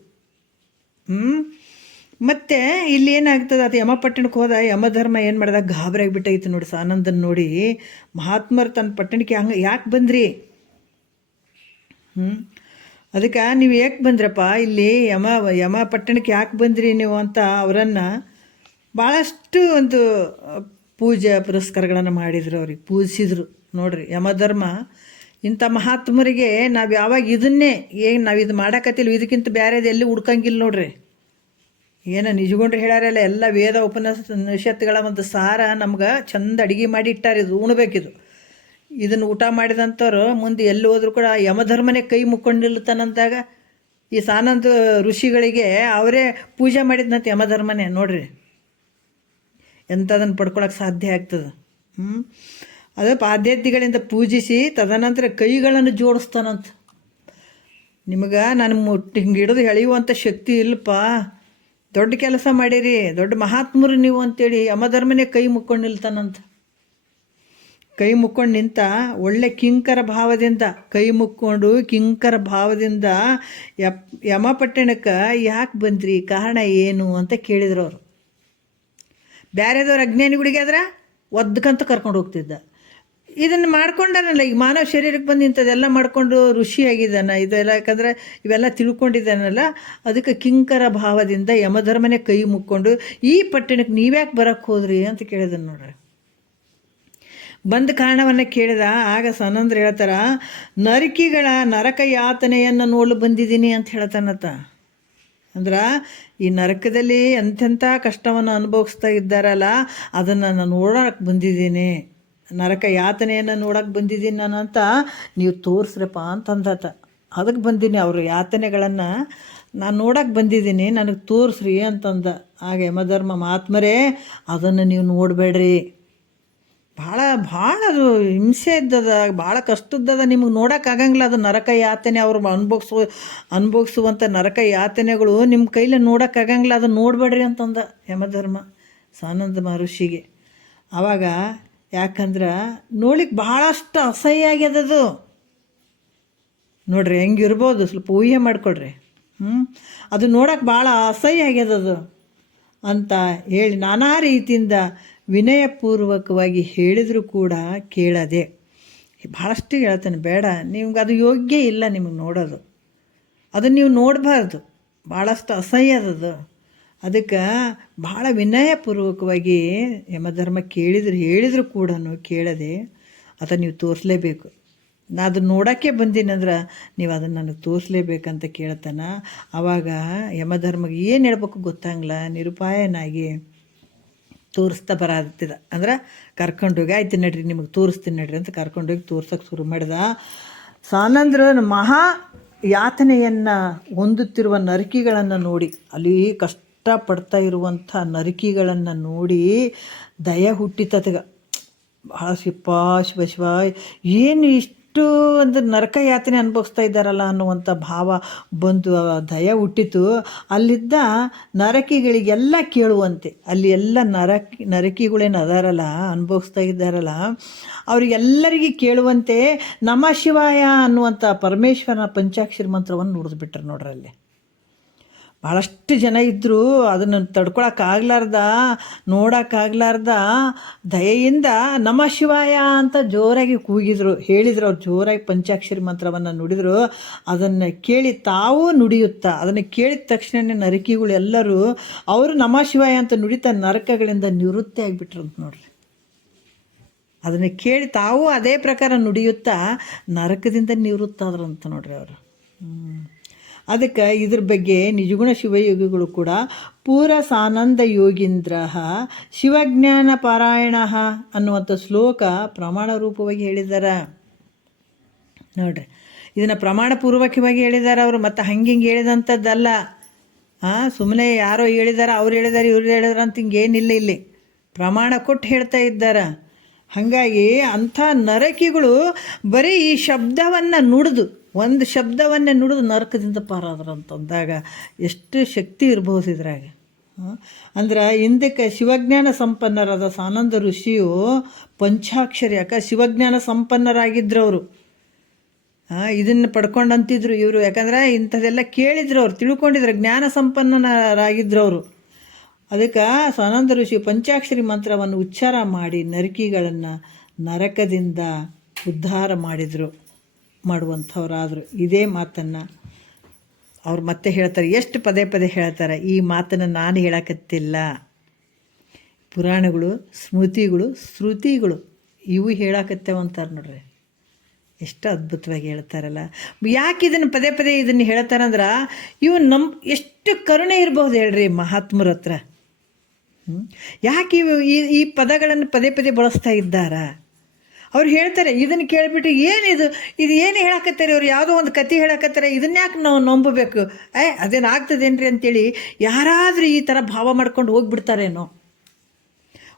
ಮತ್ತು ಇಲ್ಲಿ ಏನಾಗ್ತದೆ, ಅದು ಯಮಪಟ್ಟಣಕ್ಕೆ ಹೋದ. ಯಮಧರ್ಮ ಏನು ಮಾಡ್ದ, ಗಾಬರಿ ಆಗಿಬಿಟ್ಟೈತೆ ನೋಡಿ. ಆನಂದನ ನೋಡಿ ಮಹಾತ್ಮರು ತನ್ನ ಪಟ್ಟಣಕ್ಕೆ ಹಂಗೆ ಯಾಕೆ ಬಂದ್ರಿ? ಅದಕ್ಕೆ ನೀವು ಯಾಕೆ ಬಂದ್ರಪ್ಪ ಇಲ್ಲಿ ಯಮ ಪಟ್ಟಣಕ್ಕೆ ಯಾಕೆ ಬಂದ್ರಿ ನೀವು ಅಂತ ಅವರನ್ನು ಭಾಳಷ್ಟು ಒಂದು ಪೂಜೆ ಪುರಸ್ಕಾರಗಳನ್ನು ಮಾಡಿದರು, ಅವ್ರಿಗೆ ಪೂಜಿಸಿದ್ರು. ನೋಡ್ರಿ, ಯಮಧರ್ಮ ಇಂಥ ಮಹಾತ್ಮರಿಗೆ ನಾವು ಯಾವಾಗ ಇದನ್ನೇ ನಾವು ಇದು ಮಾಡಕತ್ತಿಲ್ಲ, ಇದಕ್ಕಿಂತ ಬೇರೆದು ಎಲ್ಲಿ ಹುಡ್ಕಂಗಿಲ್ಲ ನೋಡ್ರಿ. ಏನು ನಿಜಗೊಂಡ್ರೆ ಹೇಳ್ಯಾರಲ್ಲ, ಎಲ್ಲ ವೇದ ಉಪನಿಷತ್ತುಗಳ ಒಂದು ಸಾರ ನಮ್ಗೆ ಚಂದ ಅಡುಗೆ ಮಾಡಿ ಇಟ್ಟಾರ. ಇದು ಉಣ್ಬೇಕಿದು. ಇದನ್ನು ಊಟ ಮಾಡಿದಂಥವ್ರು ಮುಂದೆ ಎಲ್ಲಿ ಹೋದ್ರು ಕೂಡ ಯಮಧರ್ಮನೇ ಕೈ ಮುಕ್ಕೊಂಡಿರ್ತಾನಂತಾಗ ಈ ಸಾನಂದ ಋಷಿಗಳಿಗೆ ಅವರೇ ಪೂಜೆ ಮಾಡಿದ್ನಂತ ಯಮಧರ್ಮನೇ. ನೋಡ್ರಿ ಎಂಥದನ್ನು ಪಡ್ಕೊಳಕ್ಕೆ ಸಾಧ್ಯ ಆಗ್ತದೆ. ಅದು ಪಾದ್ಯಾದಿಗಳಿಂದ ಪೂಜಿಸಿ ತದನಂತರ ಕೈಗಳನ್ನು ಜೋಡಿಸ್ತಾನಂತ. ನಿಮಗೆ ನಾನು ಹಿಂಗೆ ಹಿಡಿದು ಎಳೆಯುವಂಥ ಶಕ್ತಿ ಇಲ್ಲಪ್ಪ, ದೊಡ್ಡ ಕೆಲಸ ಮಾಡಿರಿ, ದೊಡ್ಡ ಮಹಾತ್ಮರು ನೀವು ಅಂತೇಳಿ ಯಮಧರ್ಮನೇ ಕೈ ಮುಕ್ಕೊಂಡು ನಿಲ್ತಾನಂತ. ಕೈ ಮುಕ್ಕೊಂಡು ನಿಂತ ಒಳ್ಳೆ ಕಿಂಕರ ಭಾವದಿಂದ ಕೈ ಮುಕ್ಕೊಂಡು ಕಿಂಕರ ಭಾವದಿಂದ ಯಮಪಟ್ಟಣಕ್ಕೆ ಯಾಕೆ ಬಂದ್ರಿ, ಕಾರಣ ಏನು ಅಂತ ಕೇಳಿದ್ರು ಅವರು. ಬೇರೆದವ್ರು ಅಜ್ಞಾನಿಗಳಿಗೆ ಆದ್ರೆ ಒದ್ದಕ್ಕಂತ ಕರ್ಕೊಂಡು ಹೋಗ್ತಿದ್ದ. ಇದನ್ನು ಮಾಡ್ಕೊಂಡನಲ್ಲ, ಈಗ ಮಾನವ ಶರೀರಕ್ಕೆ ಬಂದು ಇಂಥದ್ದೆಲ್ಲ ಮಾಡಿಕೊಂಡು ಋಷಿಯಾಗಿದ್ದಾನೆ, ಇದೆಲ್ಲ ಯಾಕಂದರೆ ಇವೆಲ್ಲ ತಿಳ್ಕೊಂಡಿದ್ದಾನಲ್ಲ, ಅದಕ್ಕೆ ಕಿಂಕರ ಭಾವದಿಂದ ಯಮಧರ್ಮನೇ ಕೈ ಮುಕ್ಕೊಂಡು ಈ ಪಟ್ಟಣಕ್ಕೆ ನೀವ್ಯಾಕೆ ಬರೋಕ್ಕೆ ಹೋದ್ರಿ ಅಂತ ಕೇಳಿದನು ನೋಡ್ರಿ. ಬಂದ ಕಾರಣವನ್ನು ಕೇಳಿದ. ಆಗ ಸನಂದ್ರ ಹೇಳ್ತಾರ, ನರಕಿಗಳ ನರಕ ಯಾತನೆಯನ್ನು ನೋಡಲು ಬಂದಿದ್ದೀನಿ ಅಂತ ಹೇಳ್ತಾನತ್ತ. ಅಂದ್ರೆ ಈ ನರಕದಲ್ಲಿ ಎಂತೆಂಥ ಕಷ್ಟವನ್ನು ಅನುಭವಿಸ್ತಾ ಇದ್ದಾರಲ್ಲ, ಅದನ್ನು ನಾನು ನೋಡೋಕೆ ಬಂದಿದ್ದೀನಿ, ನರಕ ಯಾತನೆಯನ್ನು ನೋಡೋಕೆ ಬಂದಿದ್ದೀನಿ ನಾನು ಅಂತ ನೀವು ತೋರಿಸ್ರಪ್ಪ ಅಂತಂದತ. ಅದಕ್ಕೆ ಬಂದೀನಿ, ಅವರು ಯಾತನೆಗಳನ್ನು ನಾನು ನೋಡೋಕೆ ಬಂದಿದ್ದೀನಿ, ನನಗೆ ತೋರಿಸ್ರಿ ಅಂತಂದ. ಆಗ ಯಮಧರ್ಮ ಮಹಾತ್ಮರೇ, ಅದನ್ನು ನೀವು ನೋಡಬೇಡ್ರಿ, ಭಾಳ ಅದು ಹಿಂಸೆ ಇದ್ದದ, ಭಾಳ ಕಷ್ಟದ್ದದ, ನಿಮಗೆ ನೋಡೋಕ್ಕಾಗಂಗಿಲ್ಲ. ಅದು ನರಕ ಯಾತನೆ, ಅವರು ಅನುಭವಿಸುವಂಥ ನರಕ ಯಾತನೆಗಳು ನಿಮ್ಮ ಕೈಲಿ ನೋಡೋಕ್ಕಾಗಂಗಿಲ್ಲ, ಅದು ನೋಡಬೇಡ್ರಿ ಅಂತಂದ ಯಮಧರ್ಮ ಸಾನಂದ ಮಹರ್ಷಿಗೆ. ಆವಾಗ ಯಾಕಂದ್ರೆ ನೋಡ್ಲಿಕ್ಕೆ ಭಾಳಷ್ಟು ಅಸಹ್ಯ ಆಗ್ಯದದು ನೋಡ್ರಿ, ಹೆಂಗಿರ್ಬೋದು ಸ್ವಲ್ಪ ಊಹೆ ಮಾಡಿಕೊಡ್ರಿ. ಅದು ನೋಡೋಕೆ ಭಾಳ ಅಸಹ್ಯ ಆಗ್ಯದದು ಅಂತ ಹೇಳಿ ನಾನಾ ರೀತಿಯಿಂದ ವಿನಯಪೂರ್ವಕವಾಗಿ ಹೇಳಿದರೂ ಕೂಡ ಕೇಳದೆ ಭಾಳಷ್ಟು ಹೇಳ್ತಾನೆ. ಬೇಡ, ನಿಮ್ಗೆ ಅದು ಯೋಗ್ಯ ಇಲ್ಲ, ನಿಮಗೆ ನೋಡೋದು, ಅದನ್ನು ನೀವು ನೋಡಬಾರ್ದು, ಭಾಳಷ್ಟು ಅಸಹ್ಯ ಅದದು. ಅದಕ್ಕೆ ಭಾಳ ವಿನಯಪೂರ್ವಕವಾಗಿ ಯಮಧರ್ಮ ಹೇಳಿದರೂ ಕೂಡ ಕೇಳದೆ ಅದನ್ನು ನೀವು ತೋರಿಸ್ಲೇಬೇಕು, ನಾ ಅದನ್ನು ನೋಡೋಕ್ಕೆ ಬಂದೀನಂದ್ರೆ ನೀವು ಅದನ್ನು ನನಗೆ ತೋರಿಸ್ಲೇಬೇಕಂತ ಕೇಳ್ತಾನೆ. ಆವಾಗ ಯಮಧರ್ಮಗೆ ಏನು ಹೇಳ್ಬೇಕು ಗೊತ್ತಾಗಲ್ಲ, ನಿರುಪಾಯನಾಗಿ ತೋರಿಸ್ತಾ ಬರತ್ತಿದ. ಅಂದ್ರೆ ಕರ್ಕೊಂಡೋಗಿ, ಆಯ್ತು ನಡ್ರಿ ನಿಮಗೆ ತೋರಿಸ್ತೀನಿ ನಡ್ರಿ ಅಂತ ಕರ್ಕೊಂಡೋಗಿ ತೋರ್ಸೋಕ್ಕೆ ಶುರು ಮಾಡಿದ. ಸಾನಂದ್ರ ಮಹಾ ಯಾತನೆಯನ್ನು ಹೊಂದುತ್ತಿರುವ ನರಕಿಗಳನ್ನು ನೋಡಿ, ಅಲ್ಲಿ ಕಷ್ಟಪಡ್ತಾ ಇರುವಂಥ ನರಕಿಗಳನ್ನು ನೋಡಿ ದಯ ಹುಟ್ಟಿತಗ. ಭಾಳ ಶಿವ ಏನು ಇಷ್ಟು ಒಂದು ನರಕ ಯಾತನೆ ಅನುಭವಿಸ್ತಾ ಇದ್ದಾರಲ್ಲ ಅನ್ನುವಂಥ ಭಾವ ಬಂದು ದಯ ಹುಟ್ಟಿತು. ಅಲ್ಲಿದ್ದ ನರಕಿಗಳಿಗೆಲ್ಲ ಕೇಳುವಂತೆ, ಅಲ್ಲಿ ಎಲ್ಲ ನರಕಿಗಳೇನು ಅದಾರಲ್ಲ, ಅನುಭವಿಸ್ತಾ ಇದ್ದಾರಲ್ಲ, ಅವರಿಗೆಲ್ಲರಿಗೆ ಕೇಳುವಂತೆ ನಮಃ ಶಿವಾಯ ಅನ್ನುವಂಥ ಪರಮೇಶ್ವರನ ಪಂಚಾಕ್ಷರಿ ಮಂತ್ರವನ್ನು ನುಡಿದ್ಬಿಟ್ರು ನೋಡ್ರಿ. ಅಲ್ಲಿ ಭಾಳಷ್ಟು ಜನ ಇದ್ದರು, ಅದನ್ನು ತಡ್ಕೊಳಕ್ಕಾಗ್ಲಾರ್ದ, ನೋಡೋಕ್ಕಾಗ್ಲಾರ್ದ ದಯೆಯಿಂದ ನಮಃ ಶಿವಾಯ ಅಂತ ಜೋರಾಗಿ ಕೂಗಿದ್ರು, ಹೇಳಿದರು. ಅವ್ರು ಜೋರಾಗಿ ಪಂಚಾಕ್ಷರಿ ಮಂತ್ರವನ್ನು ನುಡಿದರು. ಅದನ್ನು ಕೇಳಿ ತಾವೂ ನುಡಿಯುತ್ತಾ, ಅದನ್ನು ಕೇಳಿದ ತಕ್ಷಣ ನರಕಿಗಳು ಎಲ್ಲರೂ ಅವರು ನಮಃ ಶಿವಾಯ ಅಂತ ನುಡಿತಾ ನರಕಗಳಿಂದ ನಿವೃತ್ತಿ ಆಗಿಬಿಟ್ರು ಅಂತ ನೋಡ್ರಿ. ಅದನ್ನು ಕೇಳಿ ತಾವೂ ಅದೇ ಪ್ರಕಾರ ನುಡಿಯುತ್ತಾ ನರಕದಿಂದ ನಿವೃತ್ತ ಆದ್ರು ಅಂತ ನೋಡ್ರಿ ಅವರು. ಅದಕ್ಕೆ ಇದ್ರ ಬಗ್ಗೆ ನಿಜಗುಣ ಶಿವಯೋಗಿಗಳು ಕೂಡ ಪೂರ ಸಾನಂದ ಯೋಗೀಂದ್ರ ಶಿವಜ್ಞಾನ ಪಾರಾಯಣ ಅನ್ನುವಂಥ ಶ್ಲೋಕ ಪ್ರಮಾಣ ರೂಪವಾಗಿ ಹೇಳಿದ್ದಾರೆ ನೋಡ್ರಿ. ಇದನ್ನು ಪ್ರಮಾಣಪೂರ್ವಕವಾಗಿ ಹೇಳಿದ್ದಾರೆ ಅವರು, ಮತ್ತು ಹಂಗೆ ಹೇಳಿದಂಥದ್ದಲ್ಲ. ಸುಮ್ಮನೆ ಯಾರೋ ಹೇಳಿದ್ದಾರೆ, ಅವ್ರು ಹೇಳಿದ್ದಾರೆ, ಇವ್ರು ಹೇಳಿದಾರೆ ಅಂತ ಹಿಂಗೇನಿಲ್ಲ, ಇಲ್ಲಿ ಪ್ರಮಾಣ ಕೊಟ್ಟು ಹೇಳ್ತಾ ಇದ್ದಾರೆ. ಹಾಗಾಗಿ ಅಂಥ ನರಕಿಗಳು ಬರೀ ಈ ಶಬ್ದವನ್ನು ನುಡಿದು, ಒಂದು ಶಬ್ದವನ್ನೇ ನುಡಿದು ನರಕದಿಂದ ಪಾರಾದ್ರು ಅಂತಂದಾಗ ಎಷ್ಟು ಶಕ್ತಿ ಇರ್ಬೋದು ಇದ್ರಾಗ. ಅಂದ್ರೆ ಹಿಂದಕ್ಕೆ ಶಿವಜ್ಞಾನ ಸಂಪನ್ನರಾದ ಸಾನಂದ ಋಷಿಯು ಪಂಚಾಕ್ಷರಿ, ಯಾಕೆ ಶಿವಜ್ಞಾನ ಸಂಪನ್ನರಾಗಿದ್ದರು ಅವರು. ಇದನ್ನು ಪಡ್ಕೊಂಡಂತಿದ್ರು ಇವರು, ಯಾಕಂದ್ರೆ ಇಂಥದ್ದೆಲ್ಲ ಕೇಳಿದ್ರು, ಅವ್ರು ತಿಳ್ಕೊಂಡಿದ್ರು, ಜ್ಞಾನ ಸಂಪನ್ನರಾಗಿದ್ದರು ಅವರು. ಅದಕ್ಕೆ ಸಾನಂದ ಋಷಿ ಪಂಚಾಕ್ಷರಿ ಮಂತ್ರವನ್ನು ಉಚ್ಚಾರ ಮಾಡಿ ನರಕಿಗಳನ್ನು ನರಕದಿಂದ ಉದ್ಧಾರ ಮಾಡುವಂಥವ್ರಾದರು. ಇದೇ ಮಾತನ್ನು ಅವ್ರು ಮತ್ತೆ ಹೇಳ್ತಾರೆ, ಎಷ್ಟು ಪದೇ ಪದೇ ಹೇಳ್ತಾರೆ. ಈ ಮಾತನ್ನು ನಾನು ಹೇಳಕತ್ತಿಲ್ಲ, ಪುರಾಣಗಳು, ಸ್ಮೃತಿಗಳು, ಶ್ರುತಿಗಳು ಇವು ಹೇಳಕತ್ತೇವಂತಾರೆ ನೋಡ್ರಿ. ಎಷ್ಟು ಅದ್ಭುತವಾಗಿ ಹೇಳ್ತಾರಲ್ಲ. ಯಾಕೆ ಇದನ್ನು ಪದೇ ಪದೇ ಇದನ್ನು ಹೇಳ್ತಾರಂದ್ರೆ, ಇವು ಎಷ್ಟು ಕರುಣೆ ಇರ್ಬೋದು ಹೇಳ್ರಿ ಮಹಾತ್ಮರ ಹತ್ರ. ಯಾಕೆ ಈ ಪದಗಳನ್ನು ಪದೇ ಪದೇ ಬಳಸ್ತಾ ಇದ್ದಾರ? ಅವ್ರು ಹೇಳ್ತಾರೆ, ಇದನ್ನು ಕೇಳಿಬಿಟ್ಟು ಇದು ಏನು ಹೇಳಕತ್ತಾರೆ ಅವ್ರು, ಯಾವುದೋ ಒಂದು ಕತೆ ಹೇಳಕತ್ತಾರೆ, ಇದನ್ನ ಯಾಕೆ ನಾವು ನಂಬಬೇಕು, ಅದೇನು ಆಗ್ತದೇನ್ರಿ ಅಂತೇಳಿ ಯಾರಾದರೂ ಈ ಥರ ಭಾವ ಮಾಡ್ಕೊಂಡು ಹೋಗ್ಬಿಡ್ತಾರೇನೋ.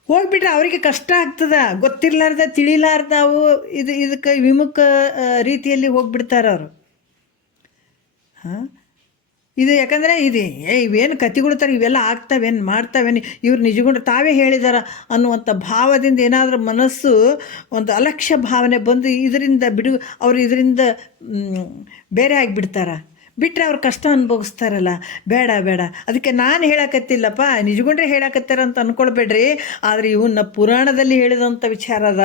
ಹೋಗ್ಬಿಟ್ರೆ ಅವರಿಗೆ ಕಷ್ಟ ಆಗ್ತದ, ಗೊತ್ತಿರ್ಲಾರ್ದ ತಿಳಿಲಾರ್ದ ಅವು ಇದಕ್ಕೆ ವಿಮುಖ ರೀತಿಯಲ್ಲಿ ಹೋಗ್ಬಿಡ್ತಾರೆ ಅವರು. ಹಾಂ, ಇದು ಯಾಕಂದರೆ ಇವೇನು ಕತಿಗೊಳ್ತಾರೆ, ಇವೆಲ್ಲ ಆಗ್ತಾವೇನು ಮಾಡ್ತಾವೇನು, ಇವ್ರು ನಿಜಗೊಂಡು ತಾವೇ ಹೇಳಿದಾರ ಅನ್ನುವಂಥ ಭಾವದಿಂದ ಏನಾದರೂ ಮನಸ್ಸು ಒಂದು ಅಲಕ್ಷ್ಯ ಭಾವನೆ ಬಂದು ಅವರು ಇದರಿಂದ ಬೇರೆ ಆಗಿಬಿಡ್ತಾರೆ. ಬಿಟ್ಟರೆ ಅವ್ರು ಕಷ್ಟ ಅನುಭವಿಸ್ತಾರಲ್ಲ. ಬೇಡ ಅದಕ್ಕೆ ನಾನು ಹೇಳಕತ್ತಿಲ್ಲಪ್ಪ, ನಿಜಗೊಂಡ್ರೆ ಹೇಳಕತ್ತಾರ ಅಂತ ಅಂದ್ಕೊಳ್ಬೇಡ್ರಿ. ಆದರೆ ಇವನ್ನ ಪುರಾಣದಲ್ಲಿ ಹೇಳಿದಂಥ ವಿಚಾರ ಅದ,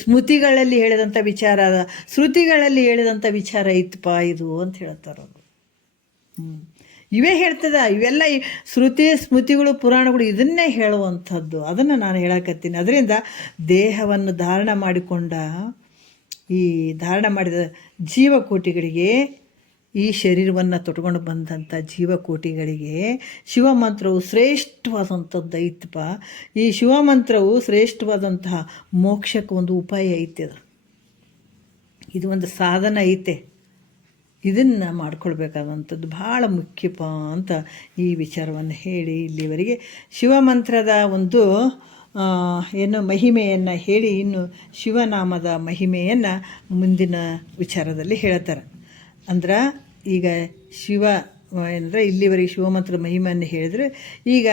ಸ್ಮೃತಿಗಳಲ್ಲಿ ಹೇಳಿದಂಥ ವಿಚಾರ ಅದ, ಶ್ರುತಿಗಳಲ್ಲಿ ಹೇಳಿದಂಥ ವಿಚಾರ ಇತ್ತಪ್ಪ ಇದು ಅಂತ ಹೇಳ್ತಾರೆ ಅವರು. ಇವೇ ಹೇಳ್ತದ, ಇವೆಲ್ಲ ಸ್ಮೃತಿಗಳು ಪುರಾಣಗಳು ಇದನ್ನೇ ಹೇಳುವಂಥದ್ದು. ಅದನ್ನು ನಾನು ಹೇಳಕತ್ತೀನಿ. ಅದರಿಂದ ದೇಹವನ್ನು ಧಾರಣ ಮಾಡಿದ ಜೀವಕೋಟಿಗಳಿಗೆ, ಈ ಶರೀರವನ್ನು ತೊಟ್ಕೊಂಡು ಬಂದಂಥ ಜೀವಕೋಟಿಗಳಿಗೆ ಶಿವಮಂತ್ರವು ಶ್ರೇಷ್ಠವಾದಂಥದ್ದು ಐತಪ್ಪ. ಈ ಶಿವಮಂತ್ರವು ಶ್ರೇಷ್ಠವಾದಂತಹ ಮೋಕ್ಷಕ್ಕೆ ಒಂದು ಉಪಾಯ ಐತೆ. ಇದು ಒಂದು ಸಾಧನ ಐತೆ. ಇದನ್ನು ಮಾಡ್ಕೊಳ್ಬೇಕಾದಂಥದ್ದು ಭಾಳ ಮುಖ್ಯಪ್ಪ ಅಂತ ಈ ವಿಚಾರವನ್ನು ಹೇಳಿ ಇಲ್ಲಿವರೆಗೆ ಶಿವಮಂತ್ರದ ಒಂದು ಮಹಿಮೆಯನ್ನು ಹೇಳಿ, ಇನ್ನು ಶಿವನಾಮದ ಮಹಿಮೆಯನ್ನು ಮುಂದಿನ ವಿಚಾರದಲ್ಲಿ ಹೇಳ್ತಾರೆ. ಅಂದ್ರೆ ಈಗ ಶಿವ ಅಂದರೆ ಇಲ್ಲಿವರೆಗೆ ಶಿವಮಂತ್ರದ ಮಹಿಮೆಯನ್ನು ಹೇಳಿದರೆ, ಈಗ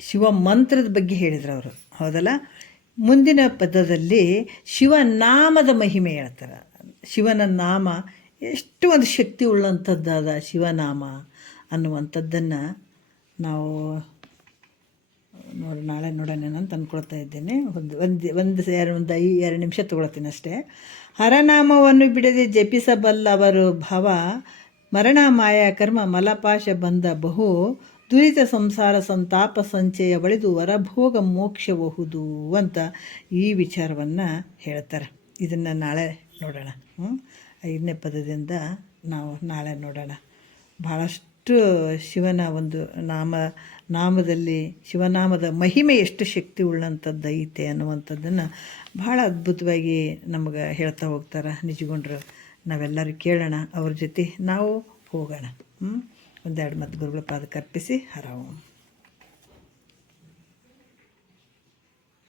ಶಿವಮಂತ್ರದ ಬಗ್ಗೆ ಹೇಳಿದ್ರು ಅವರು, ಹೌದಲ್ಲ. ಮುಂದಿನ ಪದದಲ್ಲಿ ಶಿವನಾಮದ ಮಹಿಮೆ ಹೇಳ್ತಾರೆ. ಶಿವನ ನಾಮ ಎಷ್ಟು ಒಂದು ಶಕ್ತಿ ಉಳ್ಳಂಥದ್ದಾದ ಶಿವನಾಮ ಅನ್ನುವಂಥದ್ದನ್ನು ನಾವು ನಾಳೆ ನೋಡೋಣ ಅಂತ ಅಂದ್ಕೊಳ್ತಾ ಇದ್ದೇನೆ. ಒಂದು 2 ನಿಮಿಷ ತೊಗೊಳ್ತೀನಿ ಅಷ್ಟೇ. ಹರನಾಮವನ್ನು ಬಿಡದೆ ಜಪಿಸಬಲ್ಲವರು ಭವ ಮರಣ ಮಾಯಾ ಕರ್ಮ ಮಲಪಾಶ ಬಂದ ಬಹು ದುರಿತ ಸಂಸಾರ ಸಂತಾಪ ಸಂಚಯ ಬಳಿದು ವರಭೋಗ ಮೋಕ್ಷಬಹುದು ಅಂತ ಈ ವಿಚಾರವನ್ನು ಹೇಳ್ತಾರೆ. ಇದನ್ನು ನಾಳೆ ನೋಡೋಣ. 5ನೇ ಪದದಿಂದ ನಾವು ನಾಳೆ ನೋಡೋಣ. ಭಾಳಷ್ಟು ಶಿವನ ಒಂದು ನಾಮದಲ್ಲಿ ಶಿವನಾಮದ ಮಹಿಮೆ ಎಷ್ಟು ಶಕ್ತಿ ಉಳ್ಳಂಥದ್ದು ಐತೆ ಅನ್ನುವಂಥದ್ದನ್ನು ಭಾಳ ಅದ್ಭುತವಾಗಿ ನಮಗೆ ಹೇಳ್ತಾ ಹೋಗ್ತಾರೆ ನಿಜಗೊಂಡ್ರು. ನಾವೆಲ್ಲರೂ ಕೇಳೋಣ, ಅವ್ರ ಜೊತೆ ನಾವು ಹೋಗೋಣ. 1-2 ಮಾತು ಗುರುಗಳ ಪಾದಕ್ಕೆ ಅರ್ಪಿಸಿ ಹರ ಓಂ.